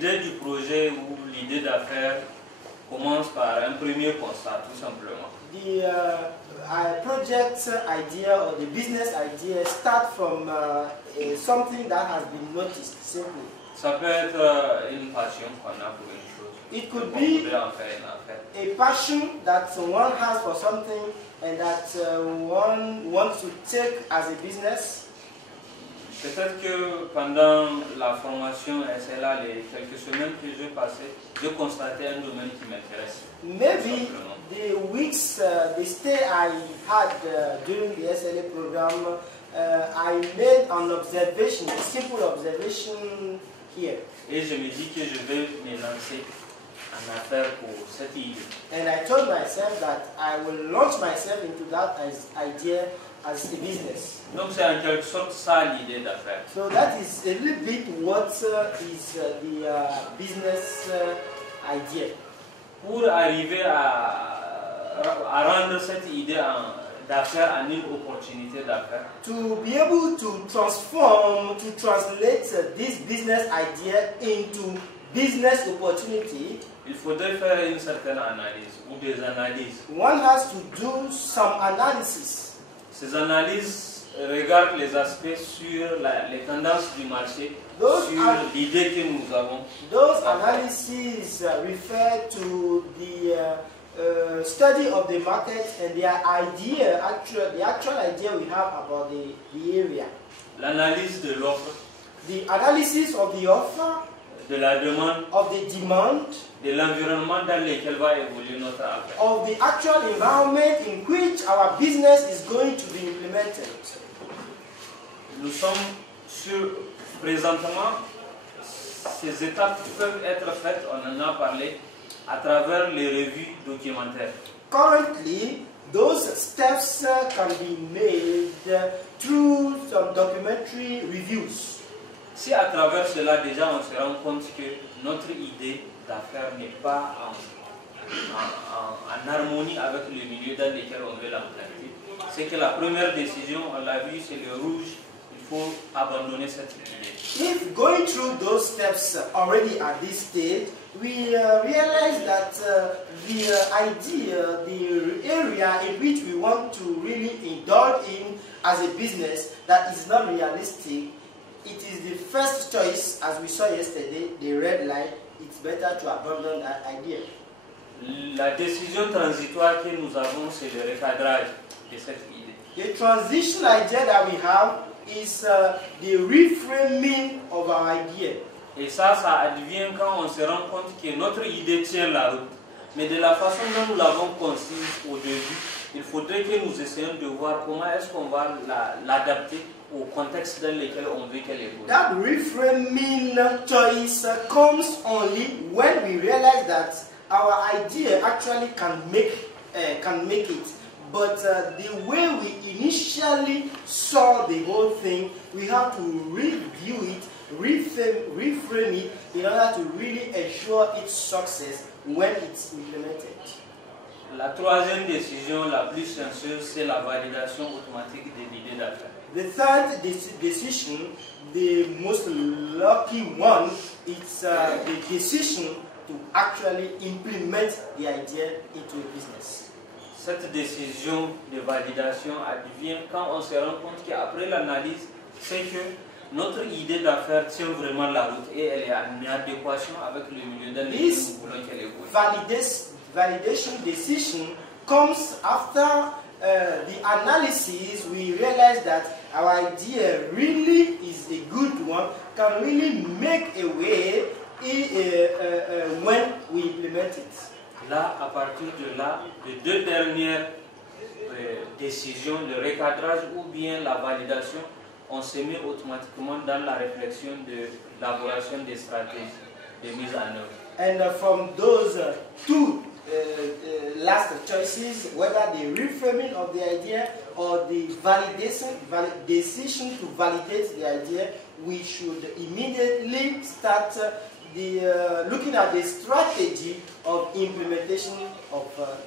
l'idée du projet ou l'idée d'affaires commence par un premier constat, tout simplement. The project idea or the business idea start from something that has been noticed simply. Ça peut être une passion qu'on a pour une chose. It could be a passion that one has for something and that one wants to take as a business. Peut-être que pendant la formation SLA, les quelques semaines que j'ai passées, j'ai constaté un domaine qui m'intéresse. Maybe the weeks, the stay I had during the SLA program, I made an observation, a simple observation here. Et je me dis que je vais me lancer en affaires pour cette idée. And I told myself that I will launch myself into that idea as a business. Donc c'est en quelque sorte ça l'idée d'affaires. So that is a little bit what is the business idea. Pour arriver à rendre cette idée d'affaires en une opportunité d'affaires, To be able to transform, to translate this business idea into business opportunity, il faudrait faire une certaine analyse ou des analyses. one has to do some analysis. Ces analyses regardent les aspects sur les tendances du marché, sur l'idée que nous avons. Those analyses refer to the study of the market and the actual idea we have about the area. L'analyse de l'offre, The analysis of the offer, de la demande, of the demand, de l'environnement dans lequel va évoluer notre affaire. of the actual environment in which our business is going to be implemented. Nous sommes sur, présentement, ces étapes peuvent être faites, on en a parlé, à travers les revues documentaires. Currently, those steps can be made through some documentary reviews. Si à travers cela, déjà, on se rend compte que notre idée d'affaires n'est pas en harmonie avec le milieu dans lequel on veut l'implanter, c'est que la première décision, on l'a vu, c'est le rouge. Il faut abandonner cette idée. If going through those steps already at this stage, we realize that the idea, the area in which we want to really indulge in as a business that is not realistic, it is the first choice, as we saw yesterday, the red line. It's better to abandon that idea. La décision transitoire que nous avons, c'est le recadrage de cette idée. The transition idea that we have is the reframing of our idea. Et ça advient quand on se rend compte que notre idée tient la route. Mais de la façon dont nous l'avons concise au début, il faudrait que nous essayions de voir comment est-ce qu'on va l'adapter au contexte dans lequel on veut qu'elle évolue. That reframing choice comes only when we realize that our idea actually can make it. But the way we initially saw the whole thing, we have to review it, reframe it in order to really ensure its success when it's implemented. La troisième décision la plus sensieuse, c'est la validation automatique de l'idée d'affaires. The third decision, the most lucky one, is the decision to actually implement the idea into a business. Cette décision de validation advient quand on se rend compte qu'après l'analyse, c'est que notre idée d'affaires tient vraiment la route et elle est en adéquation avec le milieu dans lequel nous voulons qu'elle évolue. Validation decision comes after the analysis. We realize that our idea really is a good one, can really make a way when we implement it. Là, à partir de là, les deux dernières décisions, le recadrage ou bien la validation, on se met automatiquement dans la réflexion de l'élaboration des stratégies de mise en œuvre. And from those two last choices, whether the reframing of the idea or the decision to validate the idea, we should immediately start looking at the strategy of implementation of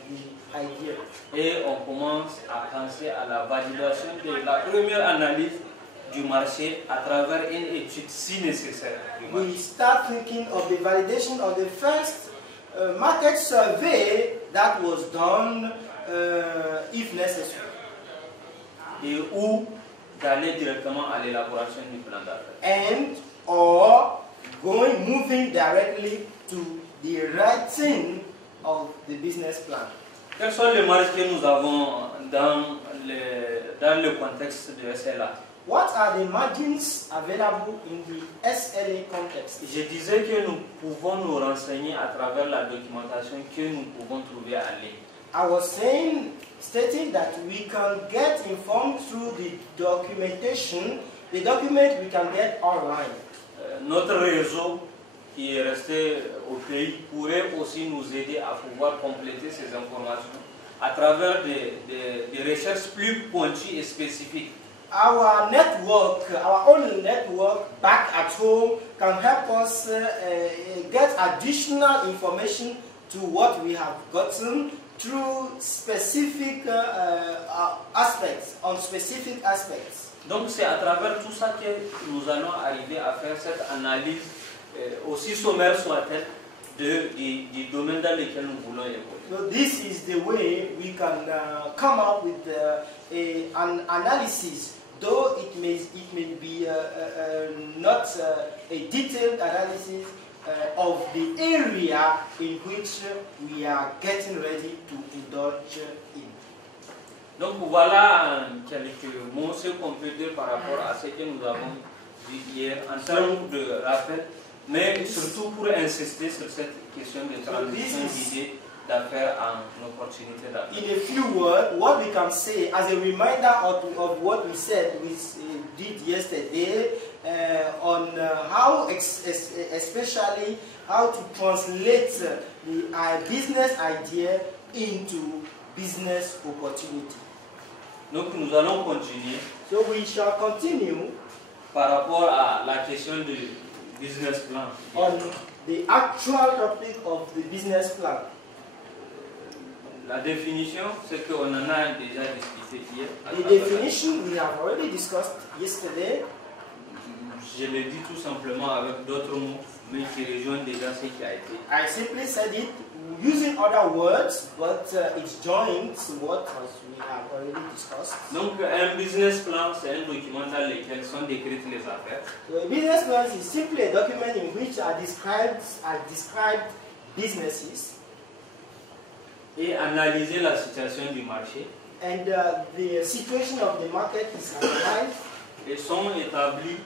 the idea. Et on commence à penser à la validation de la première analyse du marché à travers une étude si nécessaire du marché. We start thinking of the validation of the first market survey that was done if necessary. Et ou d'aller directement à l'élaboration du plan d'affaires. And or moving directly to the writing of the business plan. Quelles sont les marges que nous avons dans le contexte de SLA? What are the margins available in the SLA context? Je disais que nous pouvons nous renseigner à travers la documentation que nous pouvons trouver en ligne. I was stating that we can get informed through the documentation, the document we can get online. Notre réseau qui est resté au pays pourrait aussi nous aider à pouvoir compléter ces informations à travers des recherches plus pointues et spécifiques. Our network, our own network back at home can help us get additional information to what we have gotten through specific aspects, on specific aspects. Donc c'est à travers tout ça que nous allons arriver à faire cette analyse, aussi sommaire soit-elle, du domaine dans lequel nous voulons évoluer. So this is the way we can come up with an analysis, though it may be not a detailed analysis of the area in which we are getting ready to indulge in. Donc voilà en quelques mots ce qu'on peut dire par rapport à ce que nous avons vu hier en termes de rappel, mais surtout pour insister sur cette question de transition d'idées d'affaires en opportunités d'affaires. In a few words, what we can say as a reminder of what we said, we did yesterday on how, especially how to translate the business idea into business opportunity. Donc nous allons continuer. So we shall continue par rapport à la question du business plan. On the actual topic of the business plan. La définition, c'est qu'on en a déjà discuté hier. The definition we have already discussed yesterday. Je le dis tout simplement avec d'autres mots, mais qui rejoignent déjà ce qui a été. I simply said it using other words, but it joins what we have already discussed. Donc un business plan, c'est un document dans lequel sont décrites les affaires. So a business plan is simply a document in which are described businesses. Et analyser la situation du marché. And the situation of the market is analyzed. Et sont établis,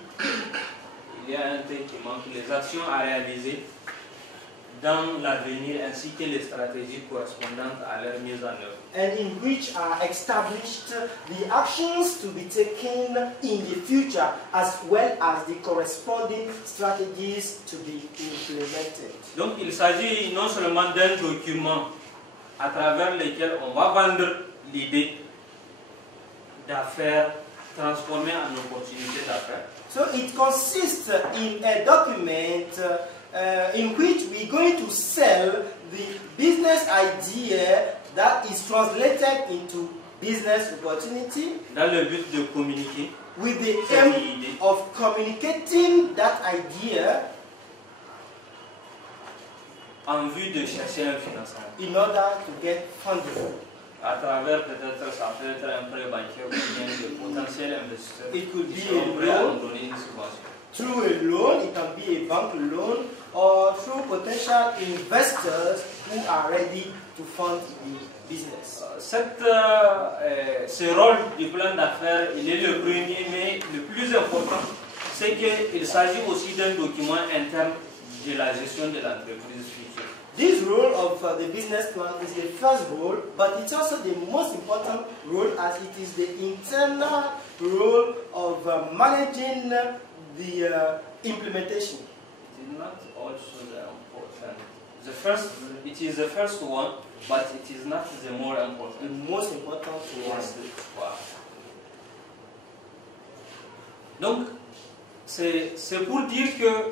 il y a un texte qui manque, les actions à réaliser dans l'avenir ainsi que les stratégies correspondantes à leur mise en œuvre. And in which are established the actions to be taken in the future as well as the corresponding strategies to be implemented. Donc il s'agit non seulement d'un document à travers lequel on va vendre l'idée d'affaires transformée en opportunité d'affaires. So it consists in a document in which we're going to sell the business idea that is translated into business opportunity. Dans le but de communiquer. With the aim of communicating that idea. En vue de chercher un financement. In order to get funding. À travers peut-être ça peut être un prêt bancaire ou bien de potentiels investisseurs. It could be a loan. Donner une subvention. Through a loan, it can be a bank loan, or through potential investors who are ready to fund the business. Ce rôle du plan d'affaires, il est le premier, mais le plus important, c'est qu'il s'agit aussi d'un document interne de la gestion de l'entreprise future. This role of the business plan is the first role, but it's also the most important role as it is the internal role of managing the implementation. It is not also the important. It is the first one, but it is not the more important. The most important one. Donc, c'est pour dire que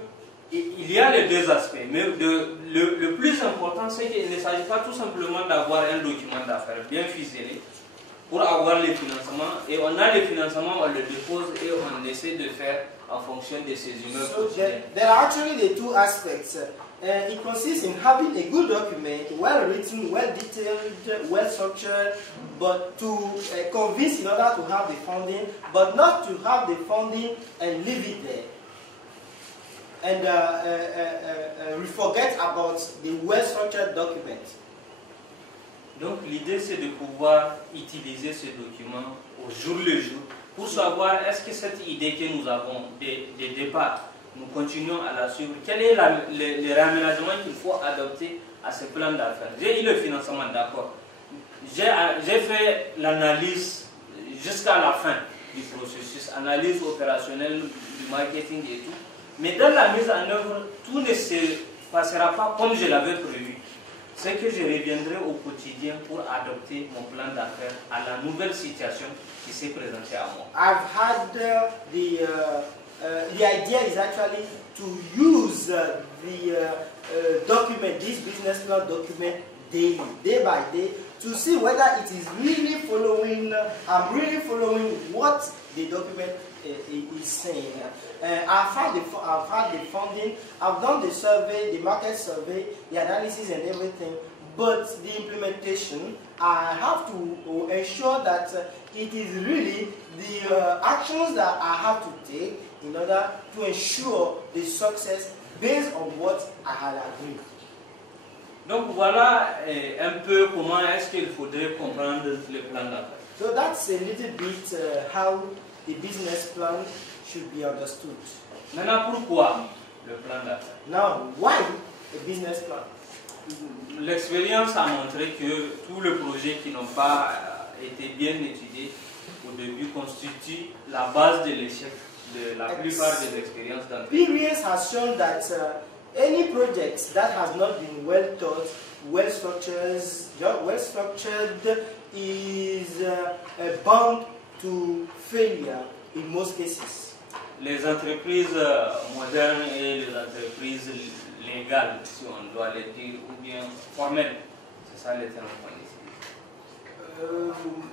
il y a les deux aspects, mais le plus important, c'est qu'il ne s'agit pas tout simplement d'avoir un document d'affaires bien ficelé pour avoir les financements, et on a les financements, on les dépose et on les essaie de faire en fonction de ces immeubles. So there are actually the two aspects. It consists in having a good document, well written, well detailed, well structured, but to convince in order to have the funding, but not to have the funding and leave it there. And we forget about the well structured document. Donc l'idée c'est de pouvoir utiliser ce document au jour le jour pour savoir est-ce que cette idée que nous avons de départ, nous continuons à la suivre. Quel est le réaménagement qu'il faut adopter à ce plan d'affaires? J'ai eu le financement, d'accord. J'ai fait l'analyse jusqu'à la fin du processus, analyse opérationnelle, du marketing et tout. Mais dans la mise en œuvre, tout ne se passera pas comme je l'avais prévu. C'est que je reviendrai au quotidien pour adopter mon plan d'affaires à la nouvelle situation qui s'est présentée à moi. I've had the idea is actually to use the document, this business plan document daily, day by day, to see whether it is really following, I'm really following what the document is saying. I've had the funding, I've done the survey, the market survey, the analysis and everything, but the implementation, I have to ensure that it is really the actions that I have to take in order to ensure the success based on what I had agreed. Donc voilà un peu comment est-ce qu'il faudrait comprendre le plan d'affaires. So that's a little bit how the business plan should be understood. Maintenant, pourquoi le plan d'affaires? Now, why a business plan? L'expérience a montré que tous les projets qui n'ont pas été bien étudiés au début constituent la base de l'échec de la plupart des expériences d'entreprise. Experience has shown that any project that has not been well thought, well structured is bound to failure in most cases. Les entreprises modernes et les entreprises légales, si on doit le dire, ou bien formelles, c'est ça le terme qu'on utilise.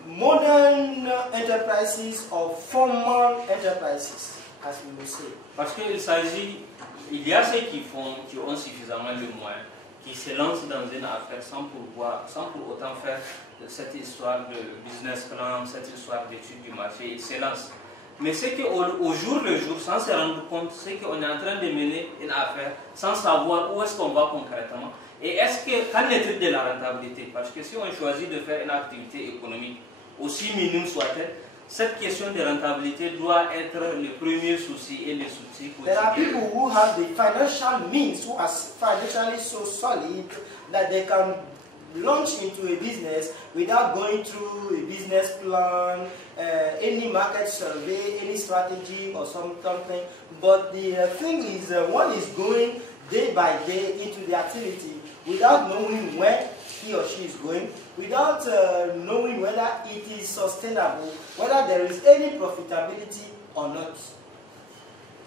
Modern enterprises or formal enterprises, as we will say. Parce qu'il s'agit, il y a ceux qui ont suffisamment de moyens, qui se lancent dans une affaire sans pour autant faire cette histoire de business plan, cette histoire d'étude du marché, ils se lancent. Mais c'est qu'au jour le jour, sans se rendre compte, c'est qu'on est en train de mener une affaire sans savoir où est-ce qu'on va concrètement. Et qu'en est-il de la rentabilité? Parce que si on choisit de faire une activité économique, aussi minime soit-elle, cette question de rentabilité doit être le premier souci et le souci quotidien. There are people who have the financial means, who are financially so solid that they can launch into a business without going through a business plan, any market survey, any strategy or something. But the thing is, one is going day by day into the activity without knowing where he or she is going, without knowing whether it is sustainable, whether there is any profitability or not.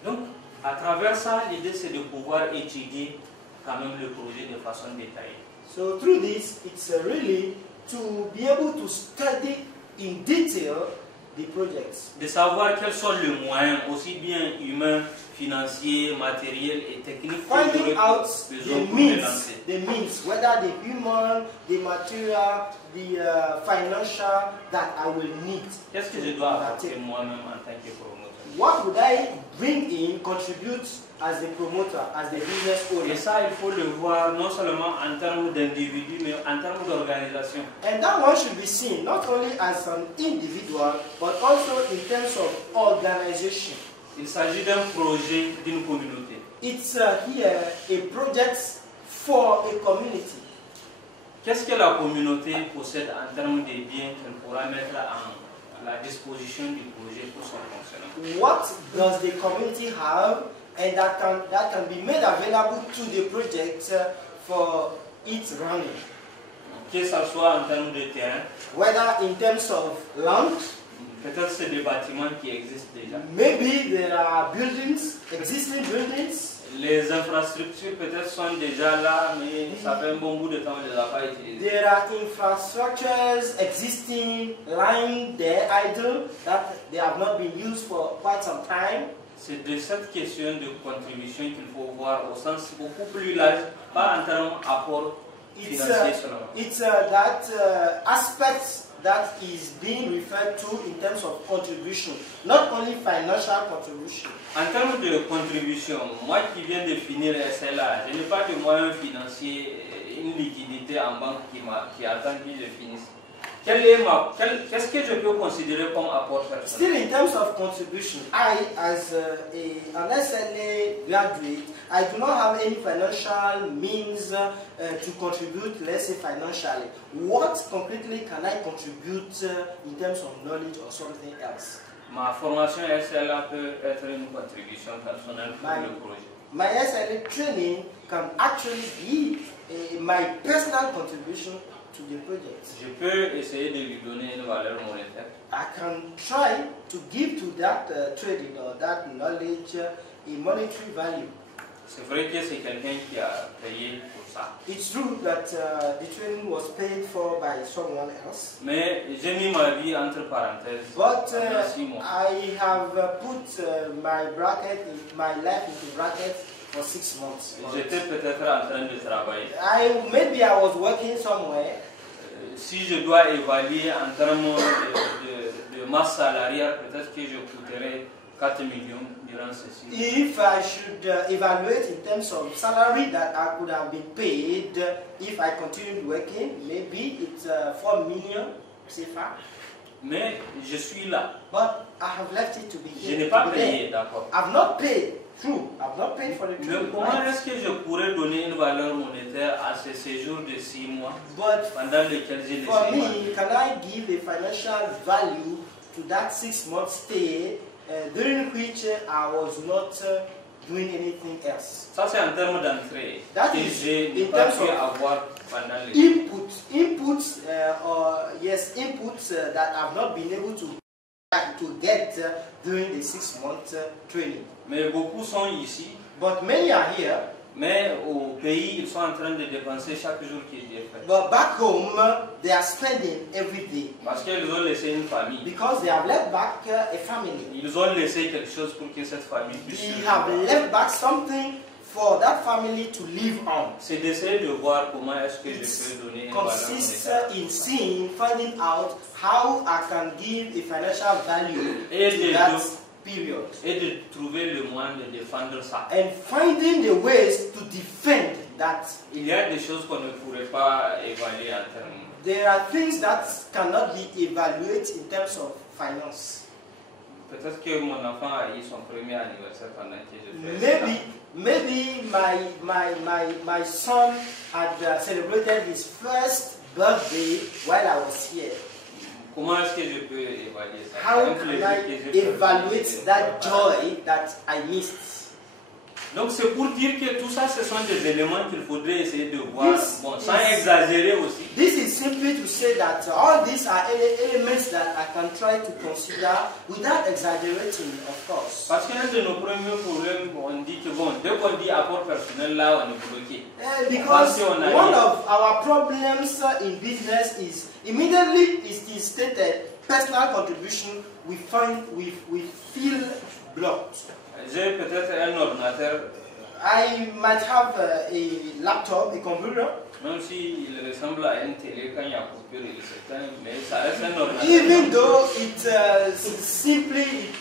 Donc, à travers ça, l'idée c'est de pouvoir étudier quand même le projet de façon détaillée. So through this, it's really to be able to study in detail the projects. De savoir quels sont les moyens, aussi bien humains, financiers, matériels et techniques. Finding out the means, whether the human, the material, the financial that I will need. Qu'est-ce que je dois apporter moi-même en tant que promoteur? What would I bring in, contribute as the promoter, as the business owner? Et ça, il faut le voir non seulement en termes d'individu, mais en termes d'organisation. And that one should be seen not only as an individual, but also in terms of organization. Il s'agit d'un projet d'une communauté. It's here a project for a community. Qu'est-ce que la communauté possède en termes de biens qu'elle pourra mettre à la disposition du projet pour son fonctionnement? What does the community have, and that can be made available to the project for its running? Que ce soit en termes de terrain, whether in terms of land, peut-être c'est des bâtiments qui existent déjà. Maybe there are buildings, existing buildings. Les infrastructures peut-être sont déjà là, mais ça fait un bon bout de temps que je ne les ai pas utilisées. There are infrastructures existing lying there idle that they have not been used for quite some time. C'est de cette question de contribution qu'il faut voir au sens beaucoup plus large, pas en termes d'apport financier seulement. It's that aspect that is being referred to in terms of contribution, not only financial contribution. En termes de contribution, moi qui viens de finir SLA, je n'ai pas de moyens financiers, une liquidité en banque qui attend que je finisse. Qu'est-ce que je peux considérer comme apport personnel? Still in terms of contribution, I as an SLA graduate, I do not have any financial means to contribute, let's say financially. What concretely can I contribute in terms of knowledge or something else? Ma formation SLA peut être une contribution personnelle pour le projet. My SLA training can actually be my personal contribution to the project. Je peux essayer de lui donner une valeur monétaire. I can try to give to that trading or that knowledge a monetary value. C'est vrai que c'est quelqu'un qui a payé pour ça. It's true that the training was paid for by someone else. Mais j'ai mis ma vie entre parenthèses. But pendant 6 mois. I have put my life into brackets for 6 months. J'étais peut-être en train de travailler. Maybe I was working somewhere. Si je dois évaluer en termes de masse salariale, peut-être que je coûterais 4 millions durant ces 6 mois. If I should evaluate in terms of salary that I could have been paid if I continued working, maybe it's 4 million CFA. Mais je suis là. But I have left it to be here. Je n'ai pas payé, d'accord. I've not paid. True, I've not paid for the Mais training. comment est-ce que je pourrais donner une valeur monétaire à ce séjour de 6 mois pendant lequel j'ai laissé for me, can I give a financial value to that 6-month stay during which I was not doing anything else? Ça c'est en termes d'entrée That que is j'ai in pas terms pu of avoir pendant le inputs that I've not been able to get during the 6-month training. Mais beaucoup sont ici. But many are here. Mais au pays, ils sont en train de dépenser chaque jour qui est fait. But back home, they are spending every day. Parce qu'ils ont laissé une famille. Because they have left back a family. Ils ont laissé quelque chose pour que cette famille puisse They survivre. have left back something for that family to live on. C'est d'essayer de voir comment est-ce que je peux donner une valeur Consists monétaire. in finding out how I can give a financial value Et to de- that period. Et de trouver le moyen de défendre ça. And finding the ways to defend that. Il y a des choses qu'on ne pourrait pas évaluer en termes. There are things that cannot be evaluated in terms of finance. Peut-être que mon enfant a eu son premier anniversaire pendant que je fais Maybe my son had celebrated his first birthday while I was here. Comment est-ce que je peux évaluer ça? How can I evaluate that joy that I missed? Donc c'est pour dire que tout ça, ce sont des éléments qu'il faudrait essayer de voir, sans exagérer aussi. This is simply to say that all these are elements that I can try to consider without exaggerating, of course. Parce qu'un de nos premiers problèmes, on dit que bon, dès qu'on dit apport personnel, là on est bloqué. Because one of our problems in business is immediately it is stated personal contribution, we feel blocked. J'ai peut-être un ordinateur. I might have a laptop, a computer. Même s'il ressemble à une télé quand il y a coupure, mais ça reste un ordinateur. Even though it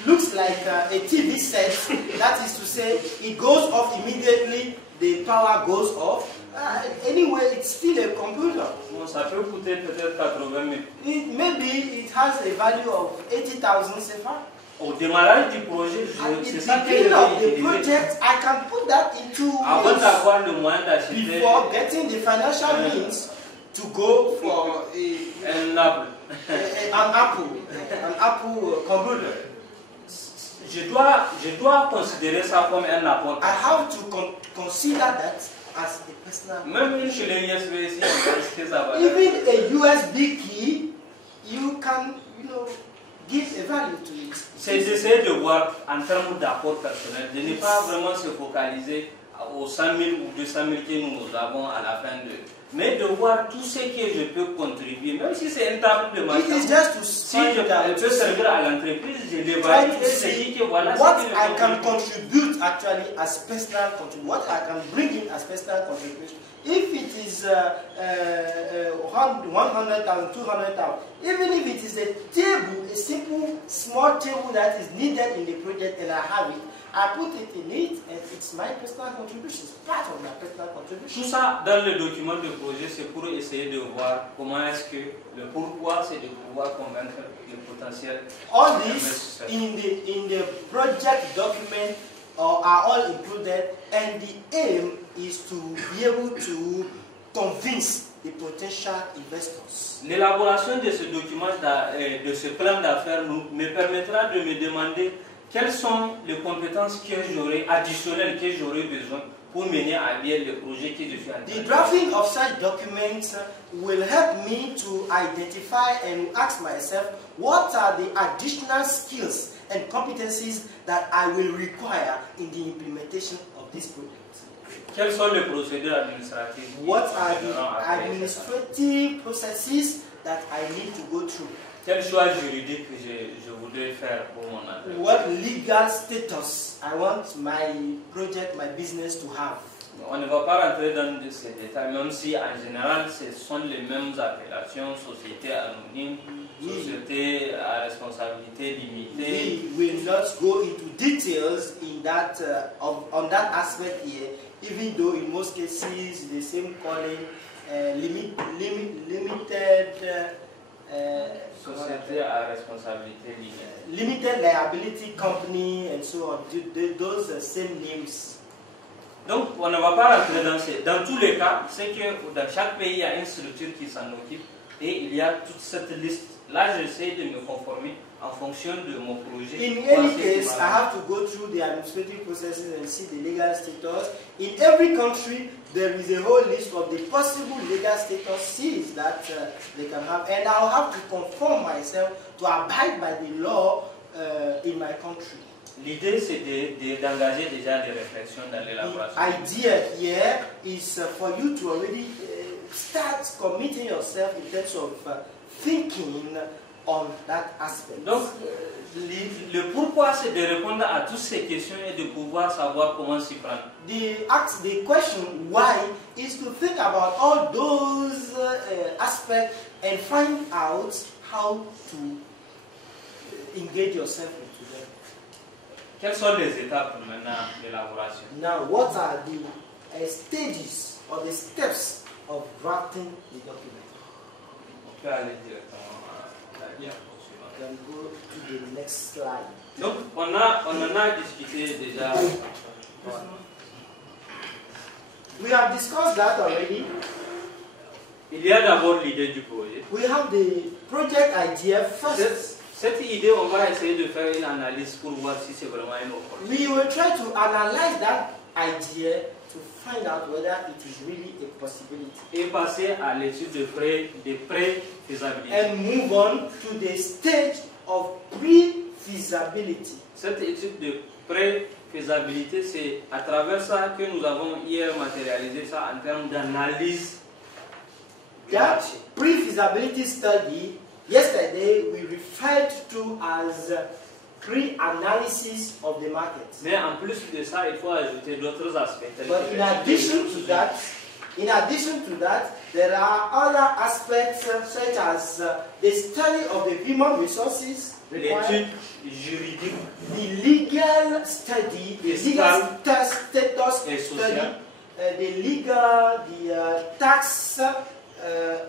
looks like a TV set, that is to say, it goes off immediately, the power goes off. Anyway, it's still a computer. Bon, ça peut coûter peut-être 80 000. Maybe it has a value of 80,000 CFA. Au démarrage du projet, c'est ça que je beginning of vais the project, I can put that into avant d'avoir le moyen d'acheter before getting the financial means to go for un Apple. an Apple computer. Je dois considérer ça comme un apport. I have to consider that as a personal. Même une clé USB, si on que ça va. Even a USB key, you can, give a value to it. C'est d'essayer de voir en termes d'apport personnel, de ne pas vraiment se focaliser aux 100 000 ou 200 000 que nous avons à la fin de... Mais de voir tout ce que je peux contribuer, même si c'est une table de marché, si je peux servir à l'entreprise, je l'évalue et je dis que voilà what ce que I can contribute actually as personal contribution, what I can bring in as personal contribution. If it is 100,000, 200,000, even if it is a table, a simple small table that is needed in the project and I have it, I put it in it and it's my personal contribution, it's part of my personal contribution. Tout ça dans le document de projet, c'est pour essayer de voir comment est-ce que le pourquoi c'est de pouvoir convaincre le potentiel. All this in the project document are all included, and the aim is to be able to convince the potential investors. L'élaboration de ce document, de ce plan d'affaires, me permettra de me demander quelles sont les compétences que j'aurai additionnelles que j'aurai besoin pour mener à bien le projet que je suis en train de faire. The drafting of such documents will help me to identify and ask myself what are the additional skills and competencies that I will require in the implementation of this project. Quelles sont les procédures administratives? What are the administrative processes that I need to go through? Quel choix juridique je voudrais faire pour mon entreprise? What legal status I want my project, my business to have? On ne va pas rentrer dans ces détails, même si en général ce sont les mêmes appellations, société anonyme, société à responsabilité limitée. We will not go into details in that on that aspect here, even though in most cases the same calling limited Société à responsabilité limitée. Limited liability company and so on. Those same names. Donc, on ne va pas rentrer dans tous les cas, c'est que dans chaque pays, il y a une structure qui s'en occupe et il y a toute cette liste. Là, j'essaie de me conformer en fonction de mon projet. In any case, I have to go through the administrative processes and see the legal status. In every country, there is a whole list of the possible legal statuses that they can have, and I'll have to conform myself to abide by the law in my country. L'idée, c'est d'engager déjà des réflexions dans l'élaboration. The idea here is for you to already start committing yourself in terms of thinking on that aspect. Donc, le pourquoi, c'est de répondre à toutes ces questions et de pouvoir savoir comment s'y prendre. The question why is to think about all those aspects and find out how to engage yourself into them. Quelles sont les étapes maintenant d'élaboration? Now, what are the stages or the steps of drafting the document? On peut aller directement à la diapo suivante. Then go to the next slide. Donc, on en a discuté déjà. We have discussed that already. Il y a d'abord l'idée du projet. We have the project idea first. Cette idée, on va essayer de faire une analyse pour voir si c'est vraiment une opportunité. We will try to analyze that idea to find out whether it is really a possibility. Et passer à l'étude de pré-faisabilité. And move on to the stage of pre-feasibility. Cette étude de pré-faisabilité, c'est à travers ça que nous avons hier matérialisé ça en termes d'analyse. That pre-feasibility study, yesterday we referred to as pre-analysis of the market. Mais en plus de ça, il faut ajouter d'autres aspects. But in addition to that, there are other aspects such as the study of the human resources, l'étude juridique, the legal study, the legal status et study, social, the legal, the tax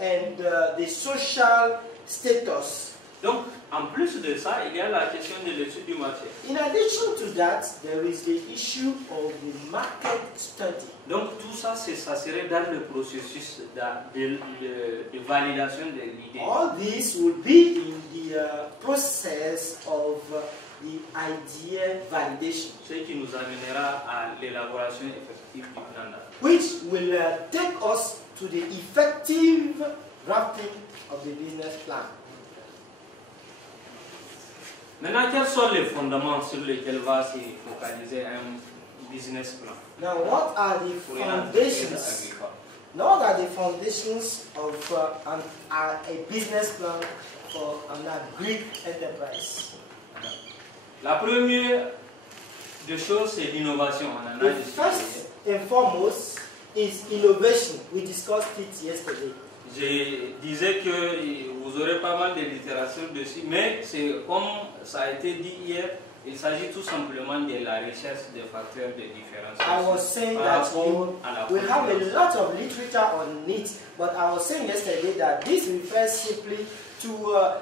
and the social status. Donc, en plus de ça, il y a la question de l'étude du marché. In addition to that, there is the issue of the market study. Donc, tout ça, ça serait dans le processus de validation de l'idée. All this would be in the process of the idea validation, Ce qui nous amènera à l'élaboration effective du plan d'affaires. which will take us to the effective drafting of the business plan. Maintenant, quels sont les fondements sur lesquels va se focaliser un business plan. Now, what are the Pour une entreprise foundations? agricole. Now, what are the foundations of a business plan for an agri enterprise? La première des choses, c'est l'innovation. On en a The discuté. first and foremost is innovation. We discussed it yesterday. Je disais que vous aurez pas mal de littérature dessus, mais c'est comme ça a été dit hier, il s'agit tout simplement de la recherche des facteurs de I was différenciation saying par that rapport à la we have a concurrence. lot of literature on it, but I was saying yesterday that this refers simply to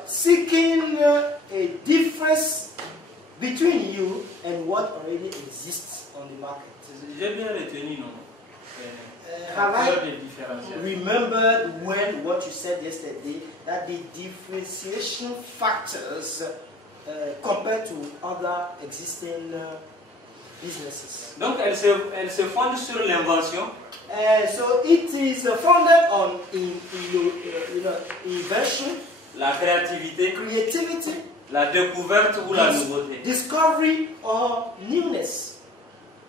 seeking a difference between you and what already exists on the market. J'ai bien retenu, non? Have I Facteurs de différenciation. remembered what you said yesterday, that the differentiation factors compared to other existing businesses? Donc elle se fonde sur l'invention, So it is founded on invention, la créativité, creativity, la découverte ou la nouveauté. discovery, or newness.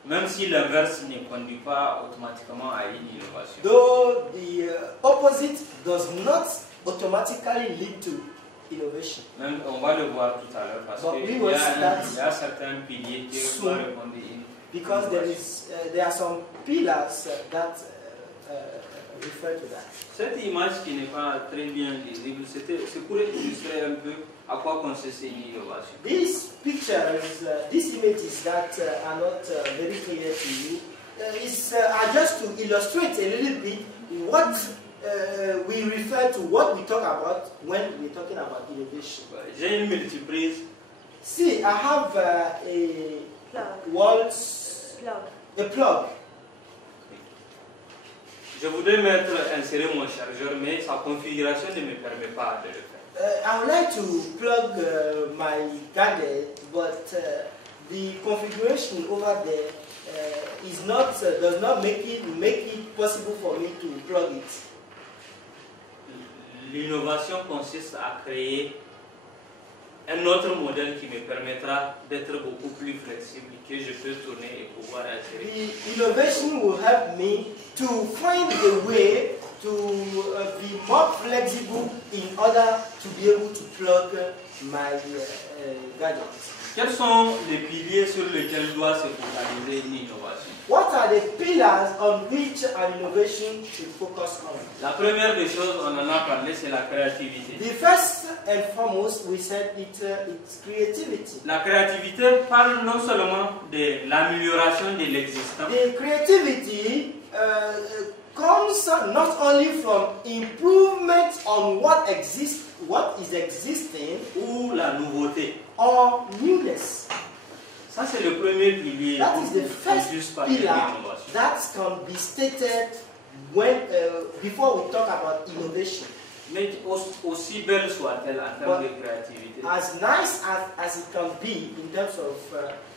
Même si l'inverse ne conduit pas automatiquement à une innovation. Though the opposite does not automatically lead to innovation. Même, on va le voir tout à l'heure parce But qu'il we will y, start a certains piliers qui soon. vont répondre à une Because there are some pillars that refer to that. Cette image qui n'est pas très bien lisible, c'est pour illustrer un peu à quoi consiste une innovation. These pictures, these images that are not very clear to you, are just to illustrate a little bit what we refer to, what we talk about when we're talking about innovation. J'ai une multiprise. See, I have a plug. Je voudrais insérer mon chargeur, mais sa configuration ne me permet pas de le faire. I would like to plug my gadget, but the configuration over there does not make it possible for me to plug it. L'innovation consiste à créer un autre modèle qui me permettra d'être beaucoup plus flexible, que je peux tourner et pouvoir insérer. The innovation will help me to find a way to be more flexible in order to be able to plug my gadgets. Quels sont les piliers sur lesquels doit se focaliser une innovation? What are the pillars on which an innovation should focus on? La première des choses, on en a parlé, c'est la créativité. The first and foremost, we said it's creativity. La créativité parle non seulement de l'amélioration de l'existant, The creativity comes not only from improvement on what is existing, ou la nouveauté. or newness. Ça, c'est le premier pilier. That is the first juste parler pillar d'innovation. that can be stated when before we talk about innovation. Mais aussi belle soit-elle en termes de créativité, As nice as it can be in terms of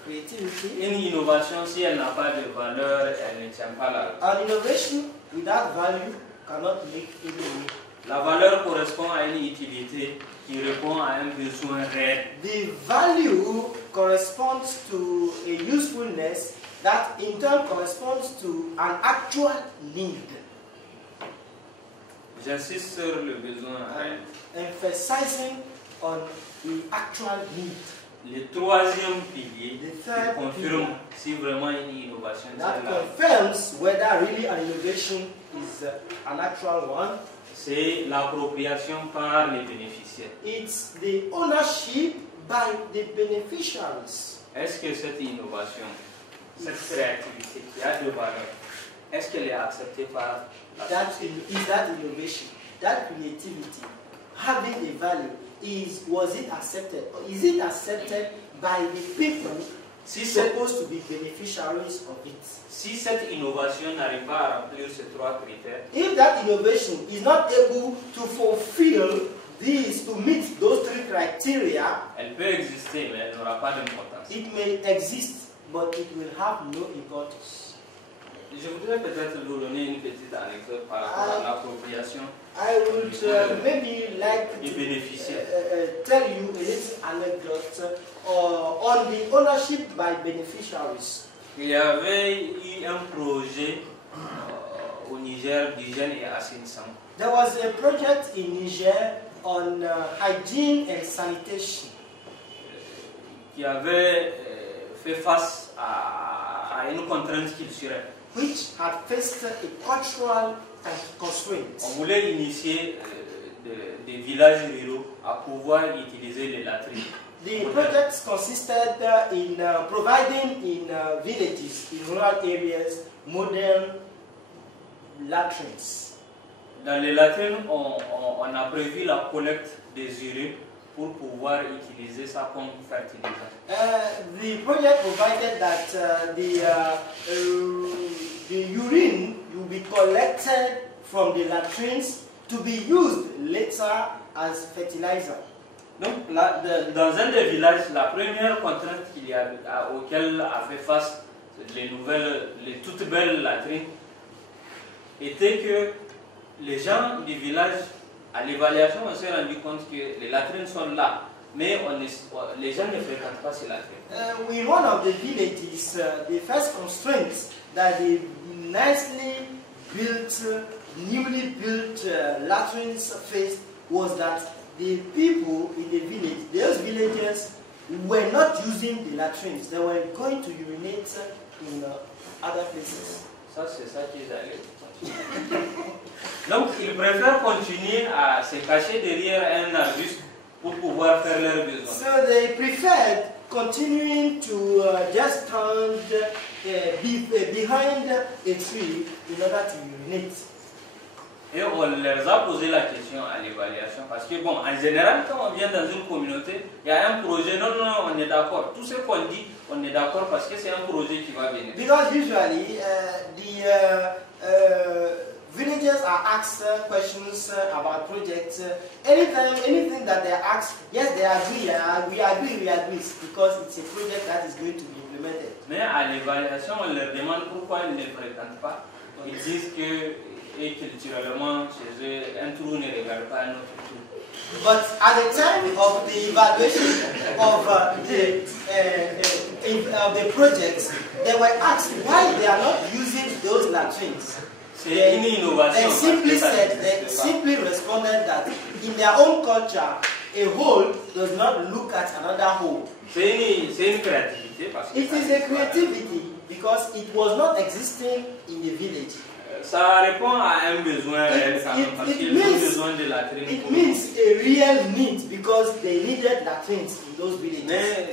creativity, une innovation, si elle n'a pas de valeur, elle ne tient pas la route. an innovation without value cannot make any money. La valeur correspond à une utilité qui répond à un besoin réel. The value corresponds to a usefulness that in turn corresponds to an actual need. J'insiste sur le besoin réel. Emphasizing on the actual need. Le troisième pilier The qui third confirme pillar si vraiment une innovation that c'est là, confirms whether really an innovation is an actual one. c'est l'appropriation par les bénéficiaires. It's the ownership by the beneficiaries. Est-ce que cette innovation, cette créativité qui a de valeur, est-ce qu'elle est acceptée par la société? Is that innovation, that creativity, having a value, was it accepted? Or is it accepted by the people Si cette, supposed to be beneficiaries of it? si cette innovation n'arrive pas à remplir ces trois critères, If that innovation is not able to fulfill these, to meet those three criteria, elle peut exister, mais elle n'aura pas d'importance. it may exist, but it will have no importance. Je voudrais peut-être vous donner une petite anecdote par rapport à l'appropriation I would maybe like des to bénéficiaires. tell you a little anecdote on the ownership by beneficiaries. Il y avait eu un projet au Niger d'hygiène et assainissement. There was a project in Niger on hygiene and sanitation. Qui avait fait face à une contrainte culturelle. Which had faced a cultural constraint. On voulait initier des villages ruraux à pouvoir utiliser les latrines. The project consisted in providing in villages, in rural areas, modern latrines. Dans les latrines, on a prévu la collecte des urines pour pouvoir utiliser ça comme fertilisant. The project provided that the urine will be collected from the latrines to be used later as fertilizer. Donc, là, dans un des villages, la première contrainte auquel a fait face les toutes belles latrines était que les gens du village, à l'évaluation, on s'est rendu compte que les latrines sont là, mais les gens ne fréquentent pas ces latrines. In one of the villages, the first constraint that the nicely built, newly built latrines faced was that the people in the village, those villagers, were not using the latrines. They were going to urinate in other places. Ça, c'est ça qu'ils allaient. Donc, ils préfèrent continuer à se cacher derrière un arbuste pour pouvoir faire leurs besoins. So they preferred continuing to just stand behind a tree in order to urinate. Et on leur a posé la question à l'évaluation parce que, bon, en général, quand on vient dans une communauté, il y a un projet, non, on est d'accord. Tout ce qu'on dit, on est d'accord parce que c'est un projet qui va venir. Because usually villagers are asked questions about projects. Anything that they are asked, yes, they agree, we agree, because it's a project that is going to be implemented. Mais à l'évaluation, on leur demande pourquoi ils ne fréquentent pas. Ils disent que et culturellement, chez eux, un trou ne regarde pas un autre trou. But at the time of the evaluation of the projects, they were asked why they are not using those latrines. C'est une innovation. They simply responded that in their own culture, a hole does not look at another hole. C'est une créativité parce que it is a creativity because it was not existing in the village. Ça répond à un besoin réel parce qu'ils ont besoin de latrines. It means a real need because they needed latrines in those villages. Mais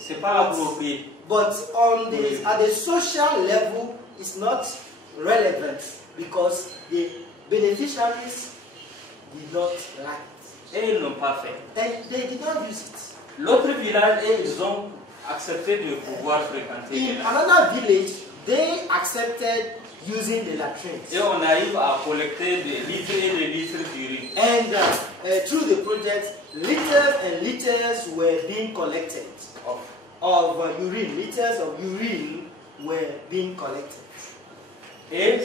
c'est pas approprié. But at the social level, it's not relevant because the beneficiaries did not like it. Et ils n'ont pas fait. They did not use it. L'autre village, ils ont accepté de pouvoir fréquenter. In another village, they accepted using the latrines. Et on arrive à collecter des litres et des litres d'urine. And through the project, liters and liters were being collected of urine. Liters of urine were being collected. Et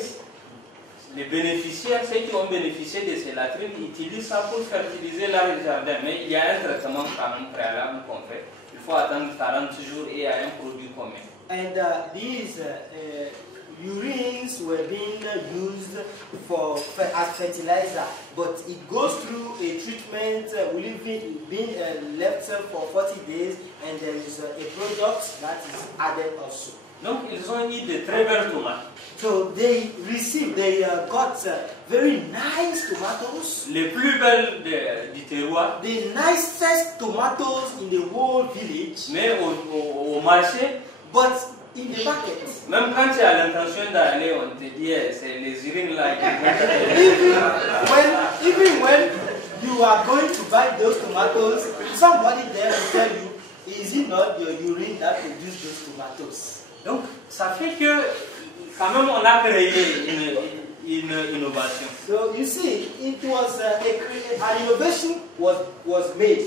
les bénéficiaires, ceux qui ont bénéficié de ces latrines, utilisent ça pour fertiliser leur jardin. Mais il y a un traitement quand même préalable qu'on fait. Il faut attendre 40 jours et il y a un produit commun. And these urines were being used as fertilizer, but it goes through a treatment, being left for 40 days, and there is a product that is added also. Donc ils ont eu de très belles tomates. So they got very nice tomatoes. Les plus belles du terroir. The nicest tomatoes in the whole village. Mais au marché. But in the market. Même quand tu as l'intention d'aller, on te dit c'est les urines là. Even when you are going to buy those tomatoes, somebody there will tell you, is it not your urine that produced those tomatoes? Donc ça fait que quand même on a créé une innovation. So you see, it was an innovation was made.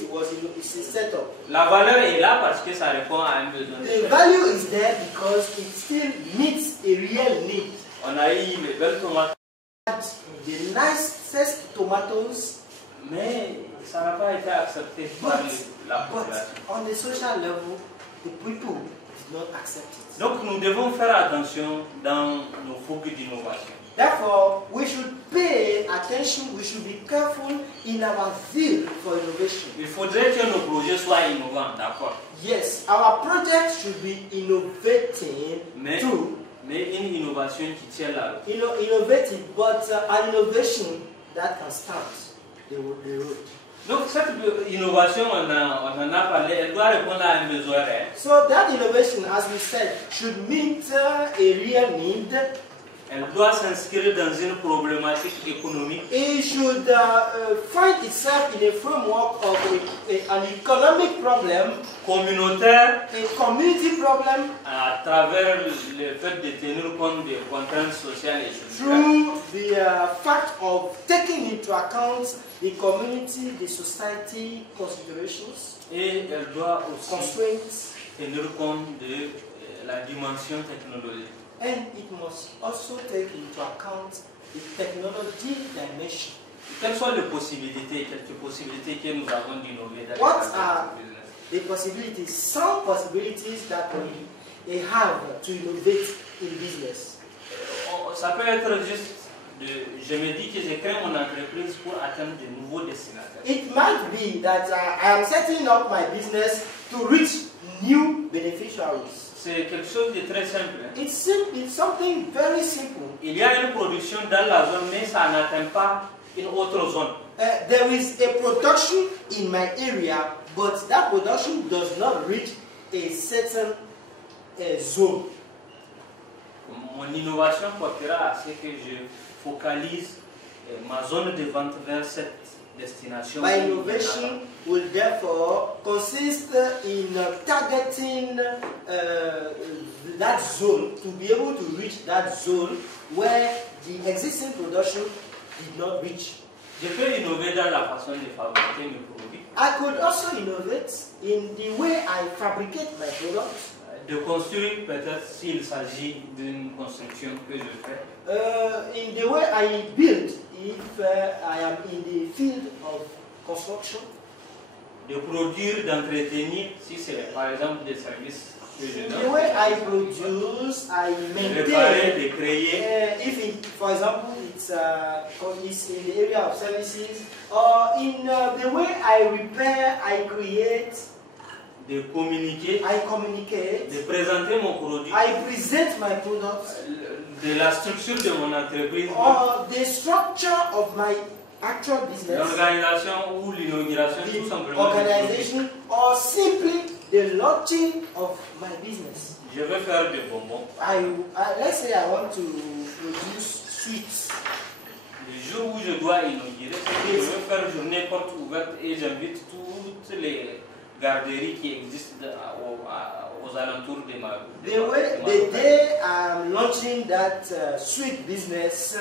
It's a setup. La valeur est là parce que ça répond à un besoin. The value is there because it still meets a real need. On a eu les belles tomates. The nicest tomatoes, mais ça n'a pas été accepté par la population. But on the social level, the people did not accept it. Donc nous devons faire attention dans nos fougues d'innovation. Therefore, we should pay attention, we should be careful in our zeal for innovation. Il faudrait que nos projets soient innovants, d'accord. Yes, our project should be innovating too. Mais une innovation qui tient la route. Innovative, but an innovation that can stand the road. Donc cette innovation, on en a parlé, elle doit répondre à un besoin réel. So that innovation, as we said, should meet a real need. Elle doit s'inscrire dans une problématique économique. It should find itself in a framework of an economic problem, communautaire, a community problem, à travers le fait de tenir compte des contraintes sociales et sociales. Through the fact of taking into account the community, the society considerations. Et elle doit aussi constraints, tenir compte de la dimension technologique. And it must also take into account the technology dimension. Quelles sont les possibilités, quelques possibilités que nous avons d'innover dans What are the possibilities, some possibilities that we have to innovate in business? Ça peut être juste, je me dis que je crée mon entreprise pour atteindre de nouveaux destinataires. It might be that I am setting up my business to reach new beneficiaries. C'est quelque chose de très simple. It's something very simple. Il y a une production dans la zone, mais ça n'atteint pas une autre zone. There is a production in my area, but that production does not reach a certain zone. Mon innovation portera à ce que je focalise ma zone de vente vers cette destination. My innovation will therefore consist in targeting that zone, to be able to reach that zone where the existing production did not reach. Je peux innover dans la façon de fabriquer mes produits. I could also innovate in the way I fabricate my products. De construire, peut-être s'il s'agit d'une construction que je fais. In the way I build, if I am in the field of construction. De produire, d'entretenir, si c'est par exemple des services que je donne. The way I produce, I maintain. De réparer, de créer. For example, it's in the area of services, or in the way I repair, I create. De communiquer, I communicate, de présenter mon produit, I present my products, de la structure de mon entreprise, or the structure of my actual business, l'organisation ou l'inauguration, tout simplement. Organization, or simply the launching of my business. Je veux faire des bonbons. Let's say I want to produce sweets. Le jour où je dois inaugurer, je veux faire journée porte ouverte et j'invite toutes les garderies qui existent aux alentours de ma ville. The day I'm launching that sweet business,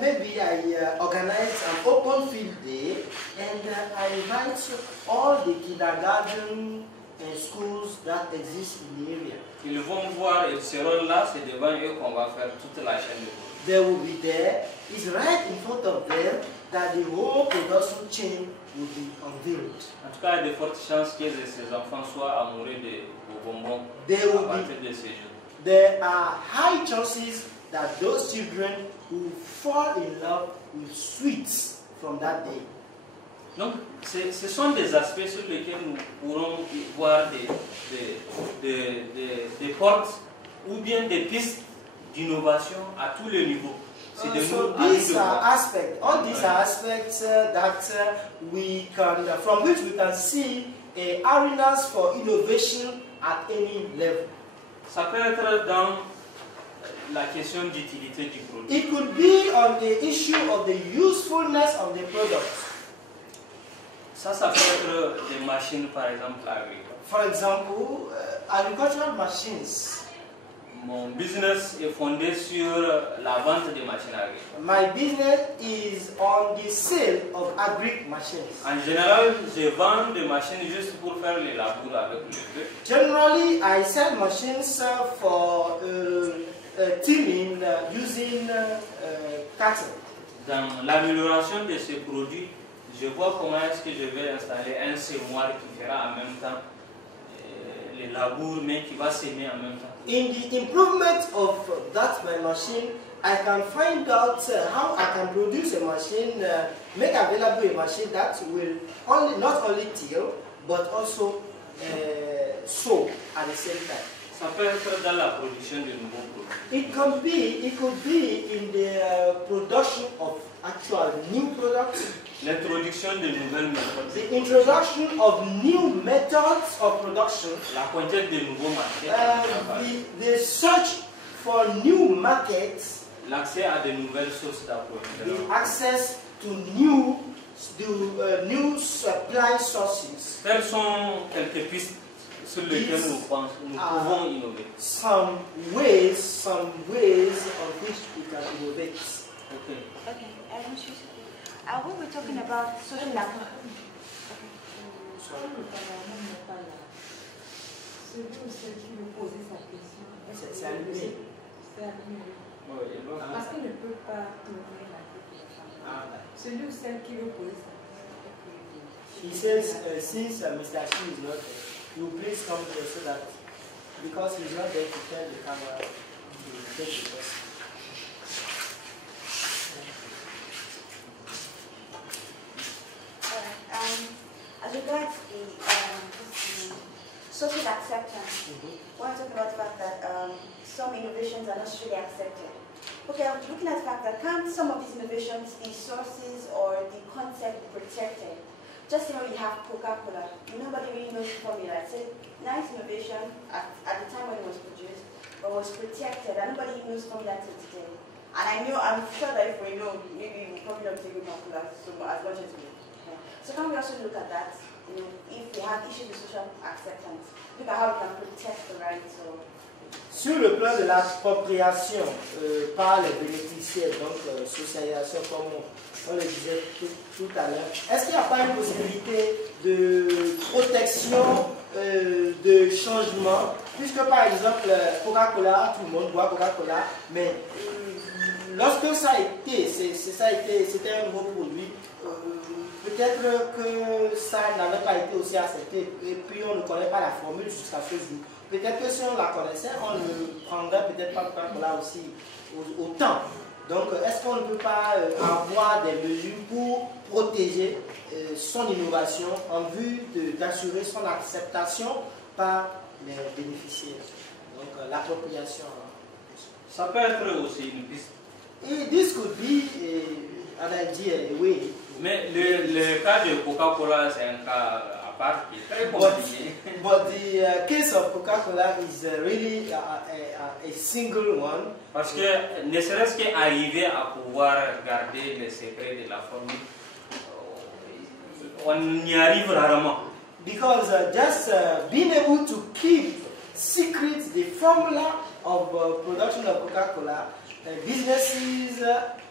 maybe I organize an open field day and I invite all the kindergarten and schools that exist in the area. Ils vont voir, ils seront là, c'est devant eux qu'on va faire toute la chaîne de production. They will be there. It's right in front of them that the whole production chain will be unveiled. En tout cas, il y a de fortes chances que ces enfants soient amoureux de vos bonbons à partir de ces jours. There are high chances that those children will fall in love with sweets from that day. Donc, ce sont des aspects sur lesquels nous pourrons voir des portes ou bien des pistes d'innovation à tous les niveaux. So these are aspects, all these are aspects that we can, from which we can see arenas for innovation at any level. Ça peut être dans la question d'utilité du produit. It could be on the issue of the usefulness of the product. Ça peut être des machines, par exemple, agricoles. For example, agricultural machines. Mon business est fondé sur la vente des machines agricoles. My business is on the sale of agric machines. En général, je vends des machines juste pour faire les labours avec le feu. Generally, I sell machines for teaming using cattle. Dans l'amélioration de ces produits, je vois comment est-ce que je vais installer un semoir qui fera en même temps les labours, mais qui va s'aimer en même temps. In the improvement of that my machine, I can find out how I can produce a machine, make available a machine that will not only till, but also sow at the same time. Ça peut être dans la production de nouveaux produits. It could be in the production of actual new products. L'introduction de nouvelles méthodes. The introduction of new methods of production. La conquête de nouveaux marchés. The search for new markets. L'accès à de nouvelles sources d'approvisionnement. The access to new supply sources. Telles sont quelques pistes sur lesquelles nous pouvons innover. Some ways on which we can innovate. Okay. When we're talking about social activism, C'est allumé. Parce qu'il ne peut pas tourner la tête. Celui ou celle qui veut poser sa question. He says, since Mr. Shi is not there, you please come here so that, because he's not there to tell the camera to take the question. as regards the social acceptance, we're talking about the fact that some innovations are not really accepted. Okay, I'm looking at the fact that can't some of these innovations, the sources or the concept be protected? Just you have Coca-Cola. Nobody really knows the formula. It's a nice innovation at the time when it was produced, but was protected, and nobody knows formula till today. And I'm sure that if we know, maybe we probably don't take Coca-Cola so as much as we. So can we also look at that? If we have issues with social acceptance, look at how we can protect the rights of. Sur le plan de l'appropriation par les bénéficiaires, donc socialisation comme on le disait tout à l'heure, est-ce qu'il n'y a pas une possibilité de protection, de changement, puisque par exemple Coca-Cola, tout le monde boit Coca-Cola, mais lorsque ça a été, c'était un nouveau produit, peut-être que ça n'avait pas été aussi accepté et puis on ne connaît pas la formule jusqu'à ce jour. Peut-être que si on la connaissait, on ne prendrait peut-être pas Coca-Cola aussi autant. Donc, est-ce qu'on ne peut pas avoir des mesures pour protéger son innovation en vue d'assurer son acceptation par les bénéficiaires? Donc, l'appropriation. Ça peut être aussi une piste. This could be an idea, a way. Mais le cas de Coca-Cola, c'est un cas à part qui est très compliqué. But the case of Coca-Cola is really a single one. Parce que ne serait-ce qu'arriver à pouvoir garder les secrets de la formule, on y arrive rarement. Because just being able to keep secret the formula of production of Coca-Cola, businesses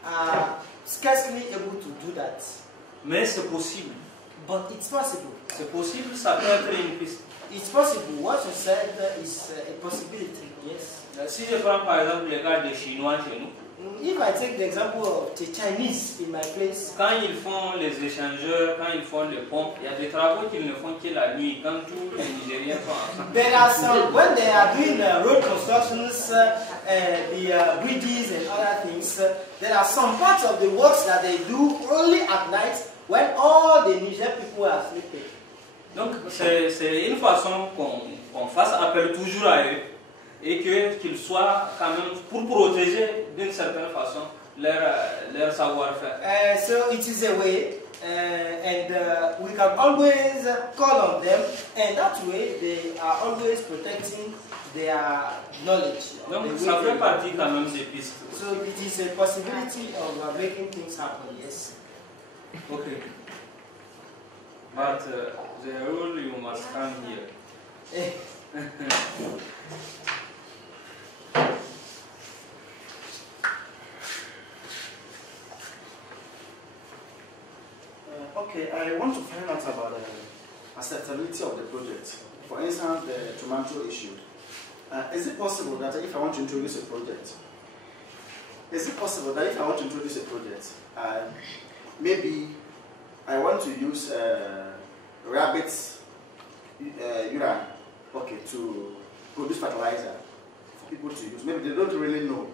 are scarcely able to do that. Mais c'est possible. But it's possible. C'est possible, ça peut être une piste. It's possible. What you said is a possibility, yes. Si je prends par exemple le cas des Chinois chez nous, If I take the example of the Chinese in my place, quand ils font les échangeurs, quand ils font les pompes, il y a des travaux qu'ils ne font que la nuit, quand tous les Nigériens sont ensemble. there are some, when they are doing road constructions, the bridges and other things, there are some parts of the works that they do only at night when all the Nigerian people are sleeping. Donc c'est une façon qu'on fasse appel toujours à eux et qu'ils soient quand même pour protéger d'une certaine façon leur savoir-faire. So it is a way, and we can always call on them, and that way they are always protecting their knowledge. Donc ça fait partie quand même des pistes. So it is a possibility of making things happen, yes. Okay. But the rule you must come here. Okay, I want to find out about the acceptability of the project. For instance, the tomato issue. Is it possible that if I want to introduce a project, maybe I want to use rabbit urine okay, to produce fertilizer for people to use. Maybe they don't really know.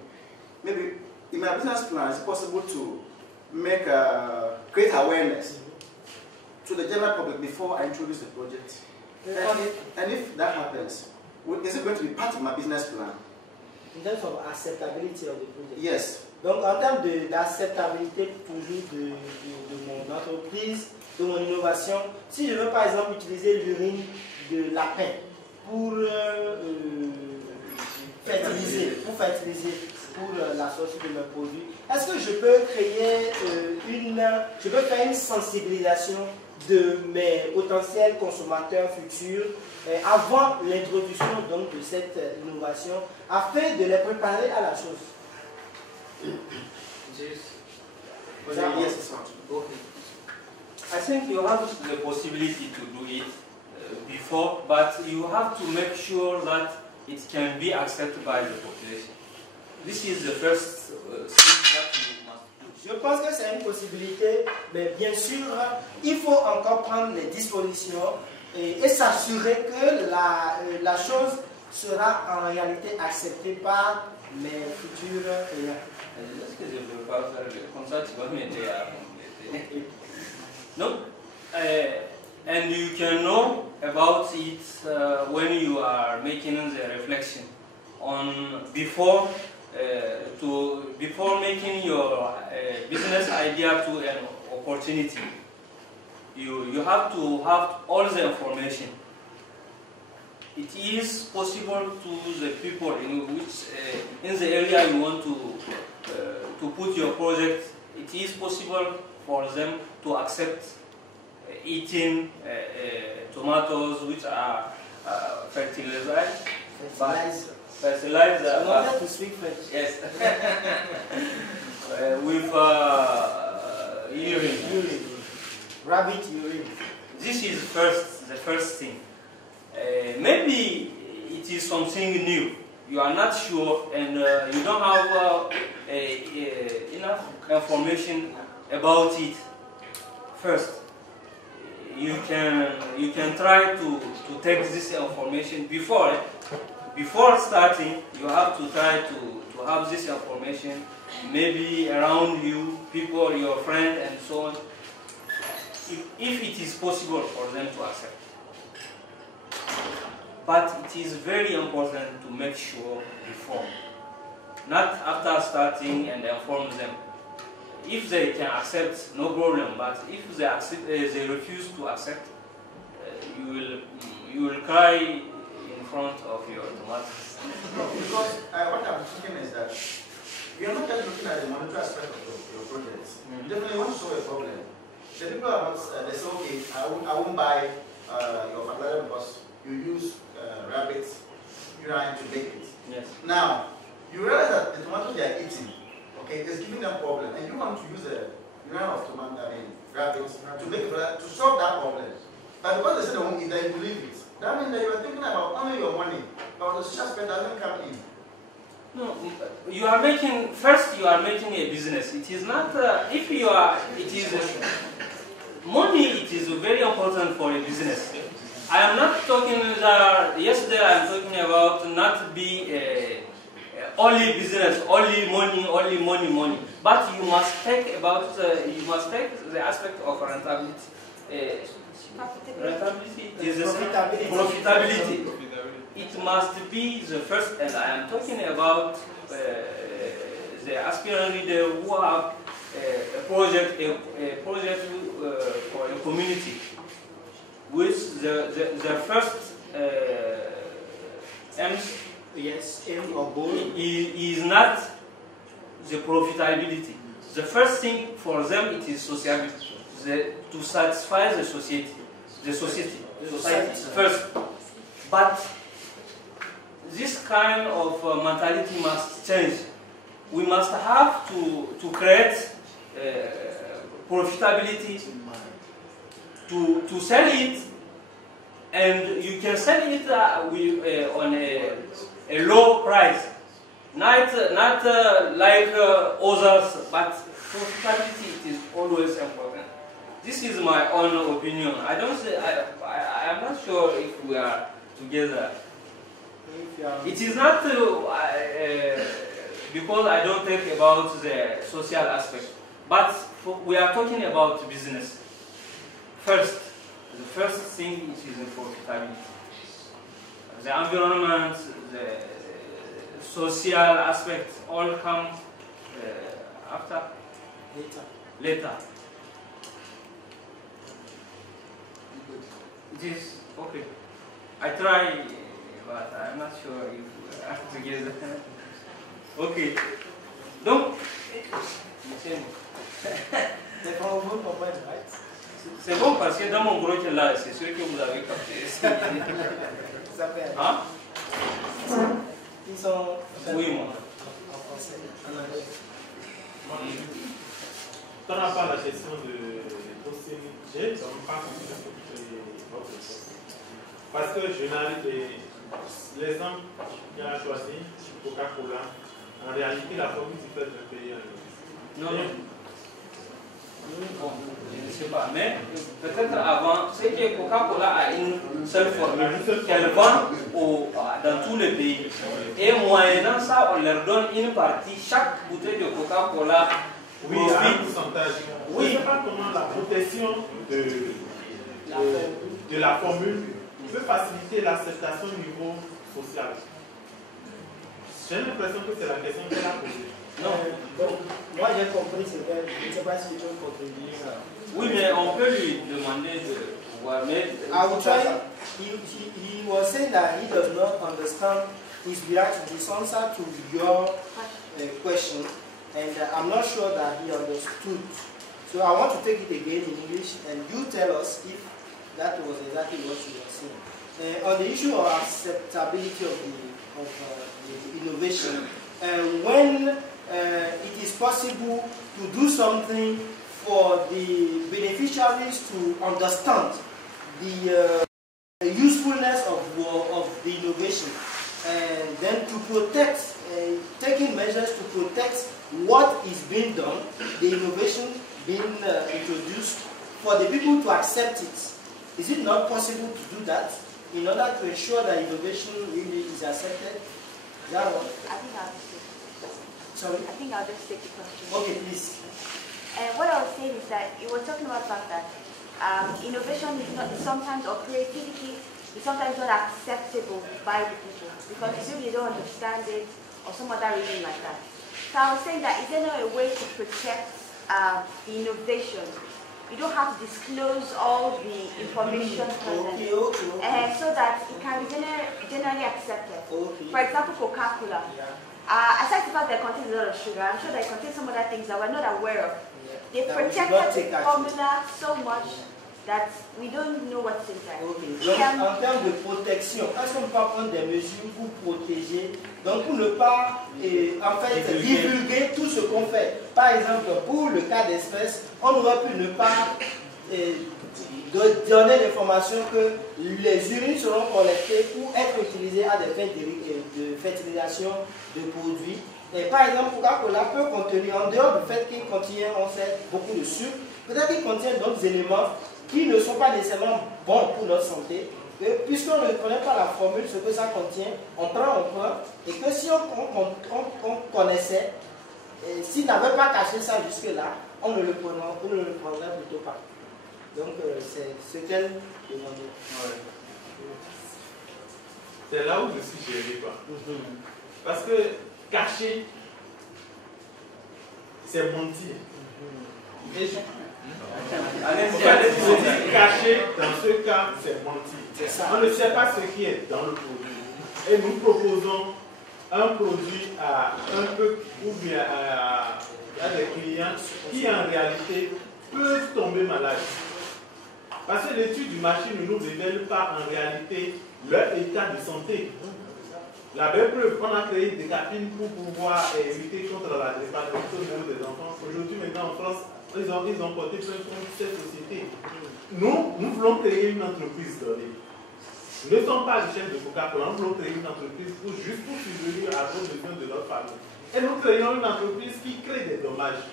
Maybe in my business plan, it's possible to make create awareness to the general public before I introduce the project. And if that happens, is it going to be part of my business plan? In terms of acceptability of the project. Yes. Donc en termes d'acceptabilité toujours de mon entreprise, de mon innovation, si je veux par exemple utiliser l'urine de lapin pour fertiliser pour la sortie de mes produits, est-ce que je peux créer je peux faire une sensibilisation de mes potentiels consommateurs futurs avant l'introduction donc de cette innovation afin de les préparer à la chose? Yes. Yes, Okay. I think you have the possibility to do it before, but you have to make sure that it can be accepted by the population. This is the first thing that you must do. Je pense que c'est une possibilité, mais bien sûr, il faut encore prendre les dispositions et s'assurer que la chose sera en réalité acceptée par mes futurs clients. Est-ce que je ne peux pas faire comme ça, tu vas m'aider à compléter. No? And you can know about it when you are making the reflection on before making your business idea to an opportunity. You have to have all the information. It is possible to the people in the area you want to put your project. It is possible for them to accept eating tomatoes which are fertilized. Fertilizer. I wanted to speak French. Yes. With urine. Rabbit urine. This is the first thing. Maybe it is something new. You are not sure, and you don't have enough information about it. First, you can try to take this information before starting. You have to try to have this information, maybe around you, people, your friend, and so on. If it is possible for them to accept. But it is very important to make sure before, not after starting and inform them. If they can accept, no problem. But if they refuse to accept, you will cry in front of your tomatoes. Because what I'm thinking is that we are not just looking at the monetary aspect of your project. You definitely want to solve a problem. The people are not, they say, okay, I won't buy your fertilizer because you use rabbits urine to make it. Yes. Now, you realize that the tomatoes they are eating, okay, is giving them problem, and you want to use the urine of rabbits to make to solve that problem. But because they say they won't eat, they believe it. That means that you are thinking about only your money, but the social aspect doesn't come in. No, you are making a business. It is not money. It is very important for a business. I am not talking yesterday I am talking about not be only business, only money. But you must take the aspect of rentability. Profitability. It must be the first, and I am talking about the aspirant leader who have a project for a community. With the first aim or goal is not the profitability. The first thing for them it is sociability, to satisfy the society first. But this kind of mentality must change. We must have to create profitability to sell it, and you can sell it on a low price, not like others, but profitability it is always important. This is my own opinion. I am not sure if we are together. It is not because I don't think about the social aspect, but we are talking about business. First, the first thing is profitability. The environment, the social aspect all come after? Later. It is okay. I try, but I'm not sure if we are together. Okay. Donc, c'est bon parce que dans mon gros là, c'est sûr que vous avez capté. Hein? Ils sont. Oui, moi. Par rapport à la gestion de dossiers, j'ai pas compris votre question. Parce que je n'arrive l'exemple qu'il a choisi, Coca-Cola, en réalité, la formule diffère d'un pays à un autre. Non. Bon, je ne sais pas, mais peut-être avant, c'est que Coca-Cola a une seule formule qu'elle vend dans tous les pays. Et moyennant ça, on leur donne une partie, chaque bouteille de Coca-Cola. Oui, à un pourcentage. Oui. Je ne sais pas comment la protection de la formule peut faciliter l'acceptation au niveau social. J'ai l'impression que c'est la question qu'elle a posée. Non. Donc, moi j'ai compris, je ne sais pas si tu peux contribuer ça. Oui, mais on peut lui demander de voir. Mais I will try. He was saying that he does not understand his answer to your question, and I'm not sure that he understood. So I want to take it again in English, and you tell us if that was exactly what you were saying. On the issue of acceptability of the innovation, when it is possible to do something for the beneficiaries to understand the usefulness of the innovation, and then to protect, taking measures to protect what is being done, the innovation being introduced, for the people to accept it. Is it not possible to do that in order to ensure that innovation really is accepted? Is that what? I think I'll just take Sorry? I think I'll just take the question. Okay, please. What I was saying is that you were talking about the fact that innovation is not sometimes, or creativity is sometimes not acceptable by the people because maybe they don't understand it or some other reason like that. So I was saying that is there not a way to protect the innovation? You don't have to disclose all the information present, so that it can be generally accepted. Okay. For example, Coca-Cola. Yeah. Aside the fact that it contains a lot of sugar, I'm sure that it contains some other things that we're not aware of. Yeah. They protected the formula so much that we don't know what's inside. Okay. Donc, en termes de protection, est-ce qu'on peut pas prendre des mesures pour protéger, donc pour ne pas en fait divulguer tout ce qu'on fait? Par exemple, pour le cas d'espèce, on aurait pu ne pas donner l'information que les urines seront collectées pour être utilisées à des fins de fertilisation de produits. Et par exemple, Coca-Cola peut contenir, en dehors du fait qu'il contient, on sait, beaucoup de sucre, peut-être qu'il contient d'autres éléments qui ne sont pas nécessairement bons pour notre santé. Puisqu'on ne connaît pas la formule, ce que ça contient, on prend, et que si on connaissait, s'il n'avait pas caché ça jusque-là, on ne le prendrait plutôt pas. Donc, c'est ce qu'elle demandait. Ouais. C'est là où je suis gêné, quoi. Parce que cacher, c'est mentir. Et cacher, dans ce cas, c'est mentir. On ne sait pas ce qui est dans le produit. Et nous proposons un produit à un peu ou bien à des clients qui en réalité peuvent tomber malades. Parce que l'étude du marché ne nous révèle pas en réalité leur état de santé. La belle preuve, on a créé des capines pour pouvoir lutter contre la drépanocytose au niveau des enfants. Aujourd'hui, maintenant en France, ils ont porté plainte contre cette société. Nous voulons créer une entreprise donnée. Nous ne sommes pas les chefs de Coca-Cola, nous voulons créer une entreprise juste pour subvenir à vos besoins de notre famille. Et nous créons une entreprise qui crée des dommages.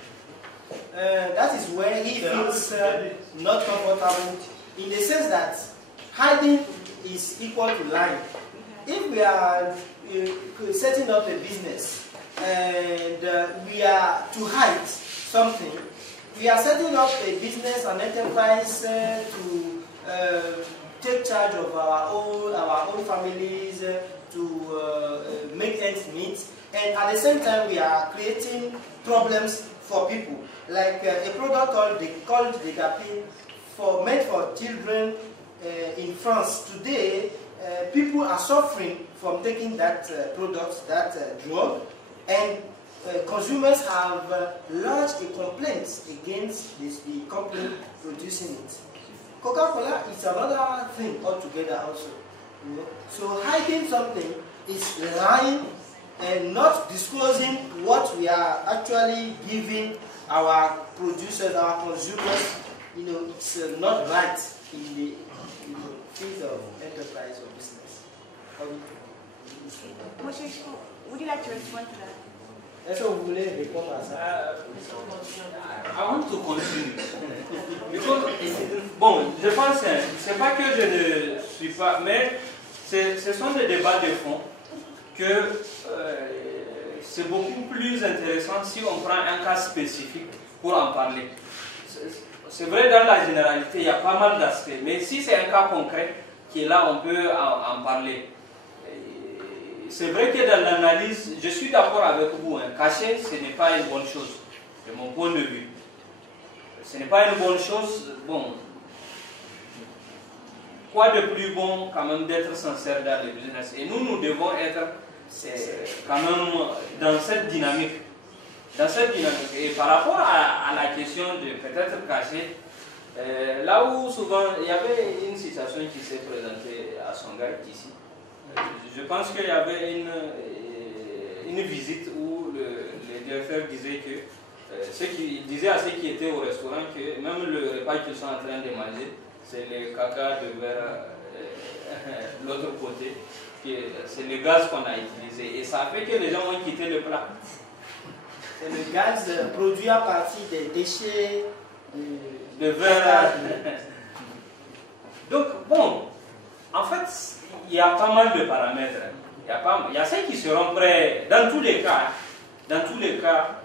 That is where he feels not comfortable, in the sense that hiding is equal to line. If we are setting up a business and we are to hide something, we are setting up a business, an enterprise to take charge of our own families, to make ends meet, and at the same time we are creating problems for people. Like a product called Decapin, made for children in France. Today, people are suffering from taking that product, that drug, and consumers have lodged a complaint against the company producing it. Coca-Cola is another thing altogether also. You know? So hiding something is lying and not disclosing what we are actually giving our producers, our consumers. You know, it's not right in the field of enterprise or business. Would you like to respond to that? Est-ce que vous voulez répondre à ça? I want to continue. Because, bon, je pense, c'est pas que je ne suis pas, mais ce sont des débats de fond que c'est beaucoup plus intéressant si on prend un cas spécifique pour en parler. C'est vrai, dans la généralité, il y a pas mal d'aspects, mais si c'est un cas concret qui est là, on peut en parler. C'est vrai que dans l'analyse, je suis d'accord avec vous, hein, cacher, ce n'est pas une bonne chose, de mon point de vue. Ce n'est pas une bonne chose, bon. Quoi de plus bon quand même d'être sincère dans le business? Et nous devons être quand même dans cette dynamique. Et par rapport à la question de peut-être cacher, là où souvent il y avait une situation qui s'est présentée à Songhai ici, je pense qu'il y avait une visite où le directeur disait que disait à ceux qui étaient au restaurant que même le repas qu'ils sont en train de manger, c'est le caca de vers l'autre côté, c'est le gaz qu'on a utilisé. Et ça a fait que les gens ont quitté le plat. C'est le gaz produit à partir des déchets de verre. Donc, bon, en fait, il y a pas mal de paramètres. Il y a ceux qui seront prêts, dans tous les cas,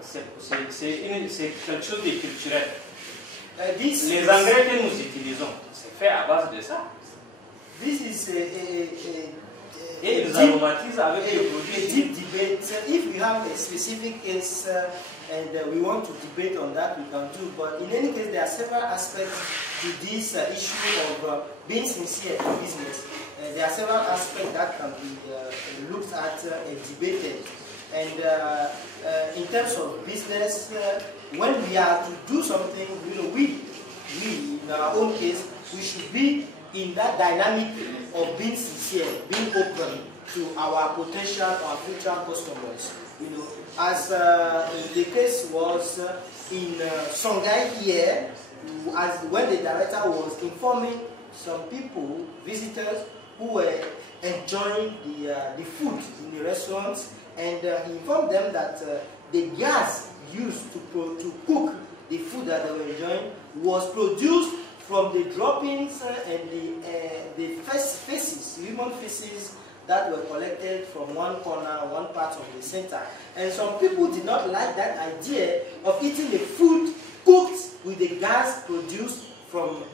c'est quelque chose de culturel. Les engrais que nous utilisons, c'est fait à base de ça. Et ils aromatisent avec les produits. A deep debate. If we have a specific case and we want to debate on that, we can do. But in any case, there are several aspects to this issue of being sincere in business. There are several aspects that can be looked at and debated. And in terms of business, when we are to do something, we in our own case, we should be in that dynamic of being sincere, being open to our potential, our future customers. You know, as the case was in Songhai here, as when the director was informing some people, visitors, who were enjoying the food in the restaurants, and he informed them that the gas used to cook the food that they were enjoying was produced from the droppings and the feces, human feces that were collected from one corner, one part of the center. And some people did not like that idea of eating the food cooked with the gas produced from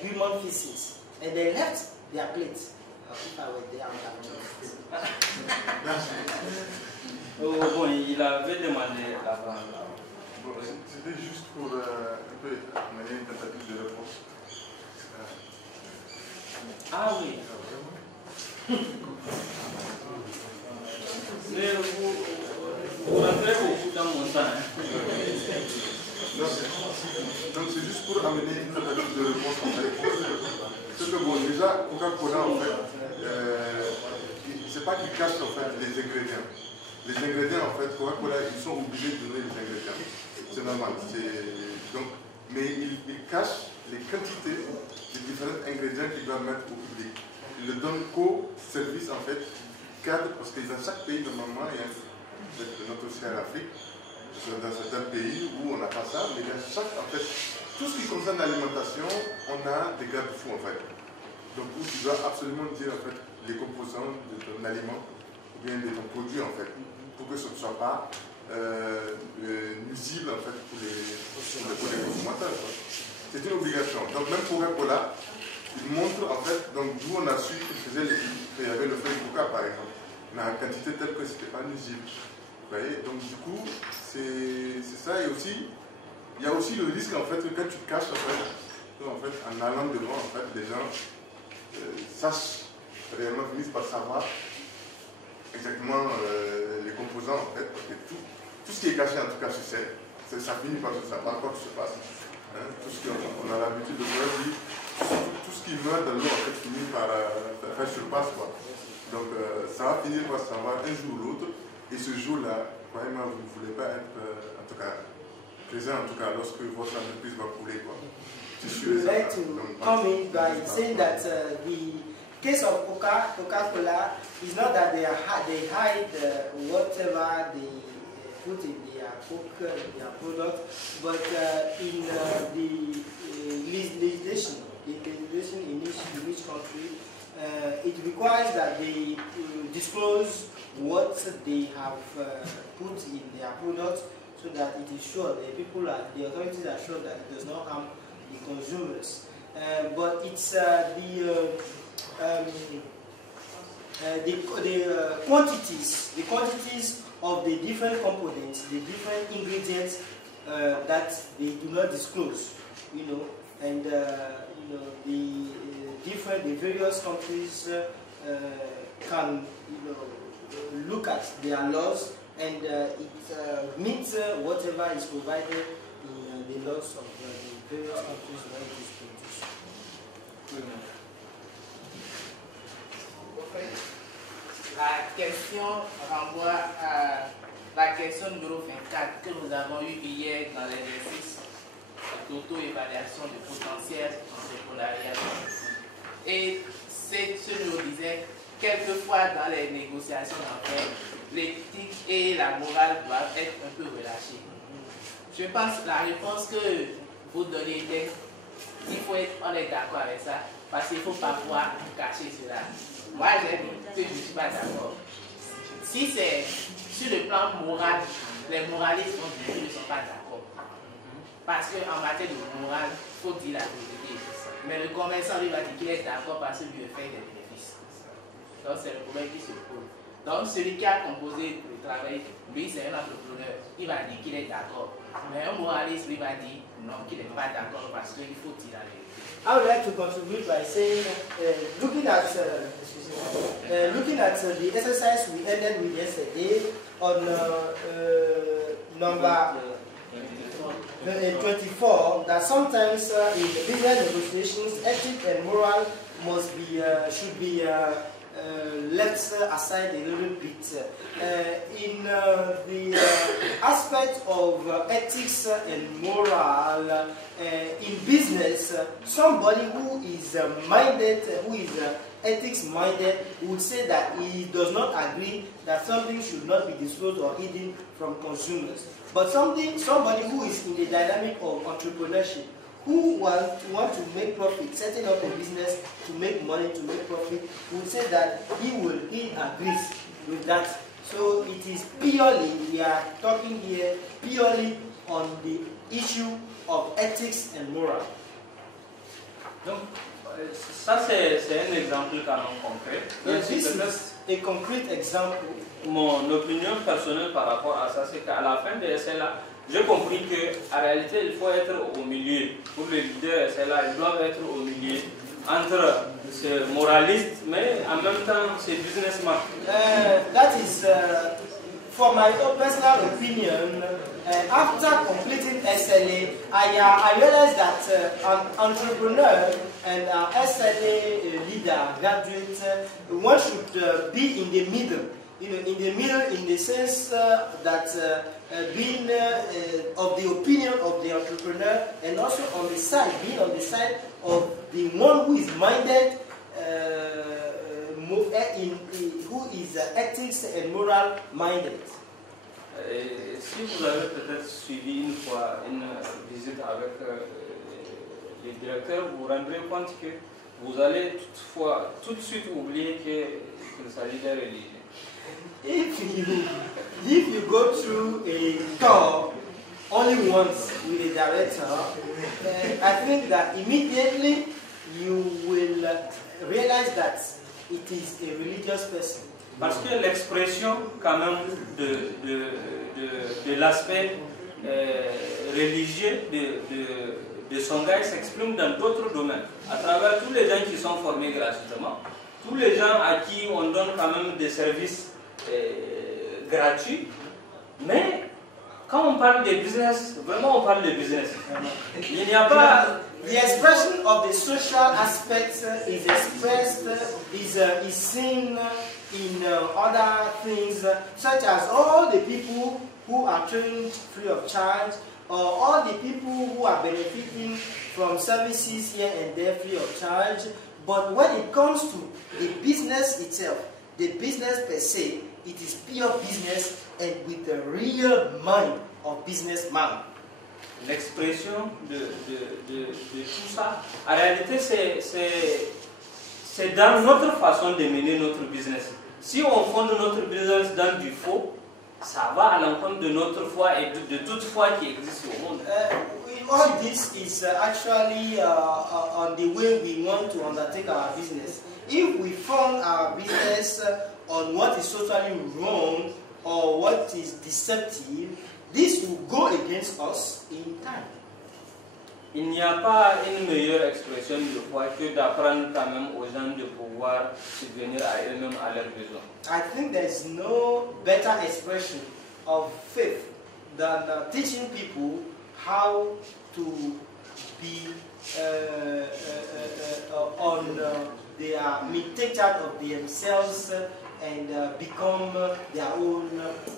human feces. And they left their plates. If I were there, I would have Bon, il avait demandé avant. C'était juste pour un peu mener une tentative de réponse. Ah oui. Mais vous rentrez beaucoup dans mon temps. Donc c'est juste pour amener une tentative de réponse en fait. C'est que bon, déjà, Coca-Cola en fait, c'est pas qu'ils cachent en fait les ingrédients. Les ingrédients en fait, Coca-Cola, ils sont obligés de donner les ingrédients. C'est normal. Donc, mais ils cachent les quantités des différents ingrédients qu'ils doivent mettre au public. Ils le donnent qu'au service en fait cadre, parce que dans chaque pays normalement, il y a notre aussi en Afrique, dans certains pays où on n'a pas ça, mais dans chaque en fait, tout ce qui concerne l'alimentation, on a des garde-fous en fait. Donc où tu dois absolument dire en fait les composants de ton aliment ou bien de ton produit en fait, pour que ce ne soit pas nuisible en fait pour les consommateurs. C'est une obligation. Donc même Coca-Cola, il montre en fait, donc d'où on a su qu'il y avait le feuille Coca par exemple, mais en quantité telle que ce n'était pas nuisible. Vous voyez, donc du coup, c'est ça. Et aussi, il y a aussi le risque en fait que quand tu te caches en allant devant, en fait, les gens sachent réellement, finissent par savoir exactement les composants en fait, parce que tout ce qui est caché en tout cas tu sais, ça finit par se savoir quoi que se passe. Hein, tout ce qu'on a l'habitude de voir, tout ce qui meurt dans l'eau en fait finit par faire surpasse quoi. Donc ça va finir par se savoir un jour ou l'autre, et ce jour-là, croyez-moi, vous ne voulez pas être en tout cas présent en tout cas lorsque votre entreprise va couler quoi. We would like to come in by saying that the case of Coca-Cola is not that they hide whatever they put in their Coke, their product, but in the legislation in each country, it requires that they disclose what they have put in their products, so that it is sure the authorities are sure that it does not harm the consumers. But it's the quantities of the different components, the different ingredients that they do not disclose, and the various countries can look at their laws, and it meets whatever is provided in the laws of the various countries where it is produced. La question renvoie à la question numéro 24 que nous avons eue hier dans l'exercice d'auto-évaluation du potentiel entrepreneurial. Et ce nous disait, quelquefois dans les négociations d'affaires, l'éthique et la morale doivent être un peu relâchées. Je pense que la réponse que vous donnez était, on est d'accord avec ça, parce qu'il ne faut pas pouvoir cacher cela. Moi, j'ai dit que je ne suis pas d'accord. Si c'est sur le plan moral, les moralistes ne sont pas d'accord. Parce qu'en matière de morale, il faut dire la vérité. Mais le commerçant lui va dire qu'il est d'accord parce qu'il lui fait des bénéfices. Donc c'est le problème qui se pose. Donc celui qui a composé le travail, lui c'est un entrepreneur, il va dire qu'il est d'accord. Mais un moraliste lui va dire non, qu'il n'est pas d'accord parce qu'il faut dire la vérité. I would like to contribute by saying, looking at the exercise we ended with yesterday on number 24, that sometimes in business negotiations, ethics and moral should be left aside a little bit. In the aspect of ethics and moral in business, somebody who is minded, who is ethics minded, would say that he does not agree that something should not be disclosed or hidden from consumers. But somebody who is in the dynamic of entrepreneurship, who want to make profit, setting up a business to make money, to make profit, would say that he agrees with that. So it is purely, we are talking here purely on the issue of ethics and moral. Donc, ça c'est un exemple quand même concret. Yes, this is a concrete example. Mon opinion personnelle par rapport à ça, c'est qu'à la fin de l'essai-là, j'ai compris qu'en réalité, il faut être au milieu. Pour les leaders, ils doivent être au milieu entre ces moralistes, mais en même temps, ces businessmen. That is, for my personal opinion, after completing SLA, I realized that an entrepreneur and an SLA leader, graduate, one should be in the middle. In the middle, in the sense that being of the opinion of the entrepreneur, and also on the side, being on the side of the one who is minded, who is ethics and moral minded. Si vous avez peut-être suivi une fois une visite avec les directeurs, vous vous rendrez compte que vous allez toutefois tout de suite oublier qu'il s'agit de religion. If you go through a tour only once with a director, I think that immediately you will realize that it is a religious person. Parce que l'expression quand même de l'aspect religieux de son gars s'exprime dans d'autres domaines, à travers tous les gens qui sont formés gratuitement, tous les gens à qui on donne quand même des services gratuits, mais quand on parle de business, vraiment on parle de business. Il n'y a pas... The expression of the social aspect is expressed, is seen in other things, such as all the people who are trained free of charge, or all the people who are benefiting from services here and there free of charge. But when it comes to the business itself, the business per se, it is pure business and with the real mind of businessman. L'expression de tout ça, en réalité, c'est dans notre façon de mener notre business. Si on fonde notre business dans du faux, ça va à l'encontre de notre foi et de toute foi qui existe au monde. All this is actually on the way we want to undertake our business. If we fund our business on what is totally wrong or what is deceptive, this will go against us in time. Il n'y a pas une meilleure expression de foi que d'apprendre quand même aux gens de pouvoir subvenir à eux-mêmes à leurs besoins. I think there is no better expression of faith than teaching people how to be take charge of themselves and become their own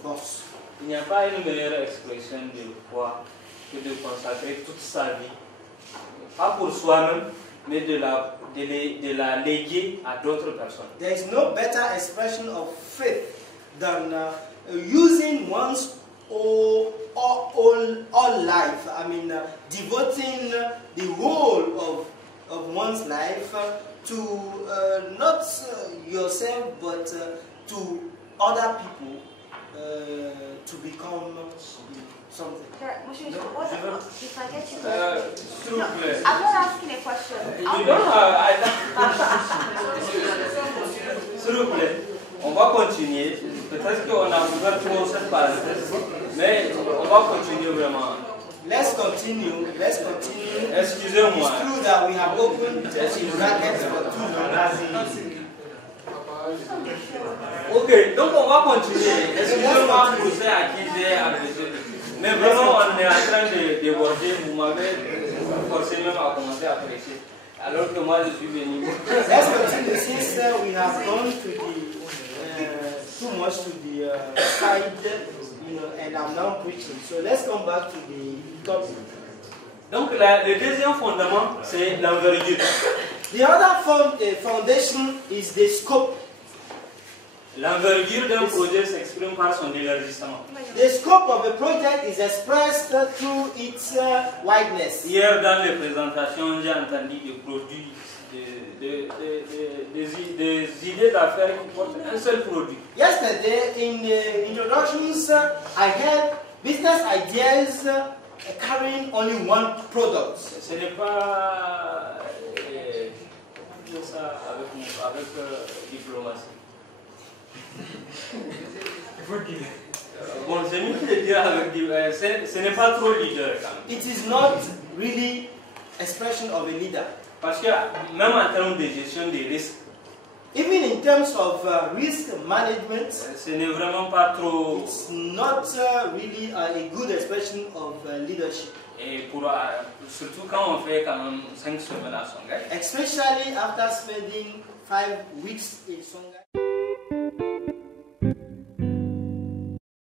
boss. Il n'y a pas une meilleure expression de foi que de consacrer toute sa vie, pas pour soi-même, mais de la léguer à d'autres personnes. There is no better expression of faith than using one's all life, devoting the whole of one's life to not yourself but to other people to become something. If I get you, S'il vous plaît. I'm not asking a question. S'il vous plaît, on va continuer. Peut-être qu'on a ouvert trop cette parenthèse, mais on va continuer vraiment. Let's continue. Excusez-moi. It's true that we have opened the brackets for too long. Ok, donc on va continuer. Excusez-moi pour ceux à qui j'ai apprécié. Mais vraiment, on est en train de déborder. Vous m'avez forcé même à commencer à apprécier. Alors que moi, je suis venu. Let's continue since we have gone to the too much to the side, and I'm now preaching. So let's come back to the topic. Donc le deuxième fondement, c'est l'envergure. The other foundation is the scope. L'envergure d'un projet s'exprime par son élargissement. The scope of a project is expressed through its wideness. Hier, dans les présentations, j'ai entendu des produits, des idées d'affaires qui portent un seul produit. Yesterday, in the introductions, I had business ideas carrying only one product. Ce n'est pas ça avec diplomatie. Bon, c'est mieux de dire avec ce n'est pas trop leader quand même. It is not really expression of a leader. Parce que même en termes de gestion des risques, even in terms of risk management, ce n'est vraiment pas trop. It's not really a good expression of leadership. Et surtout quand on fait quand même 5 semaines à Songhai. Especially after spending 5 weeks in Songhai.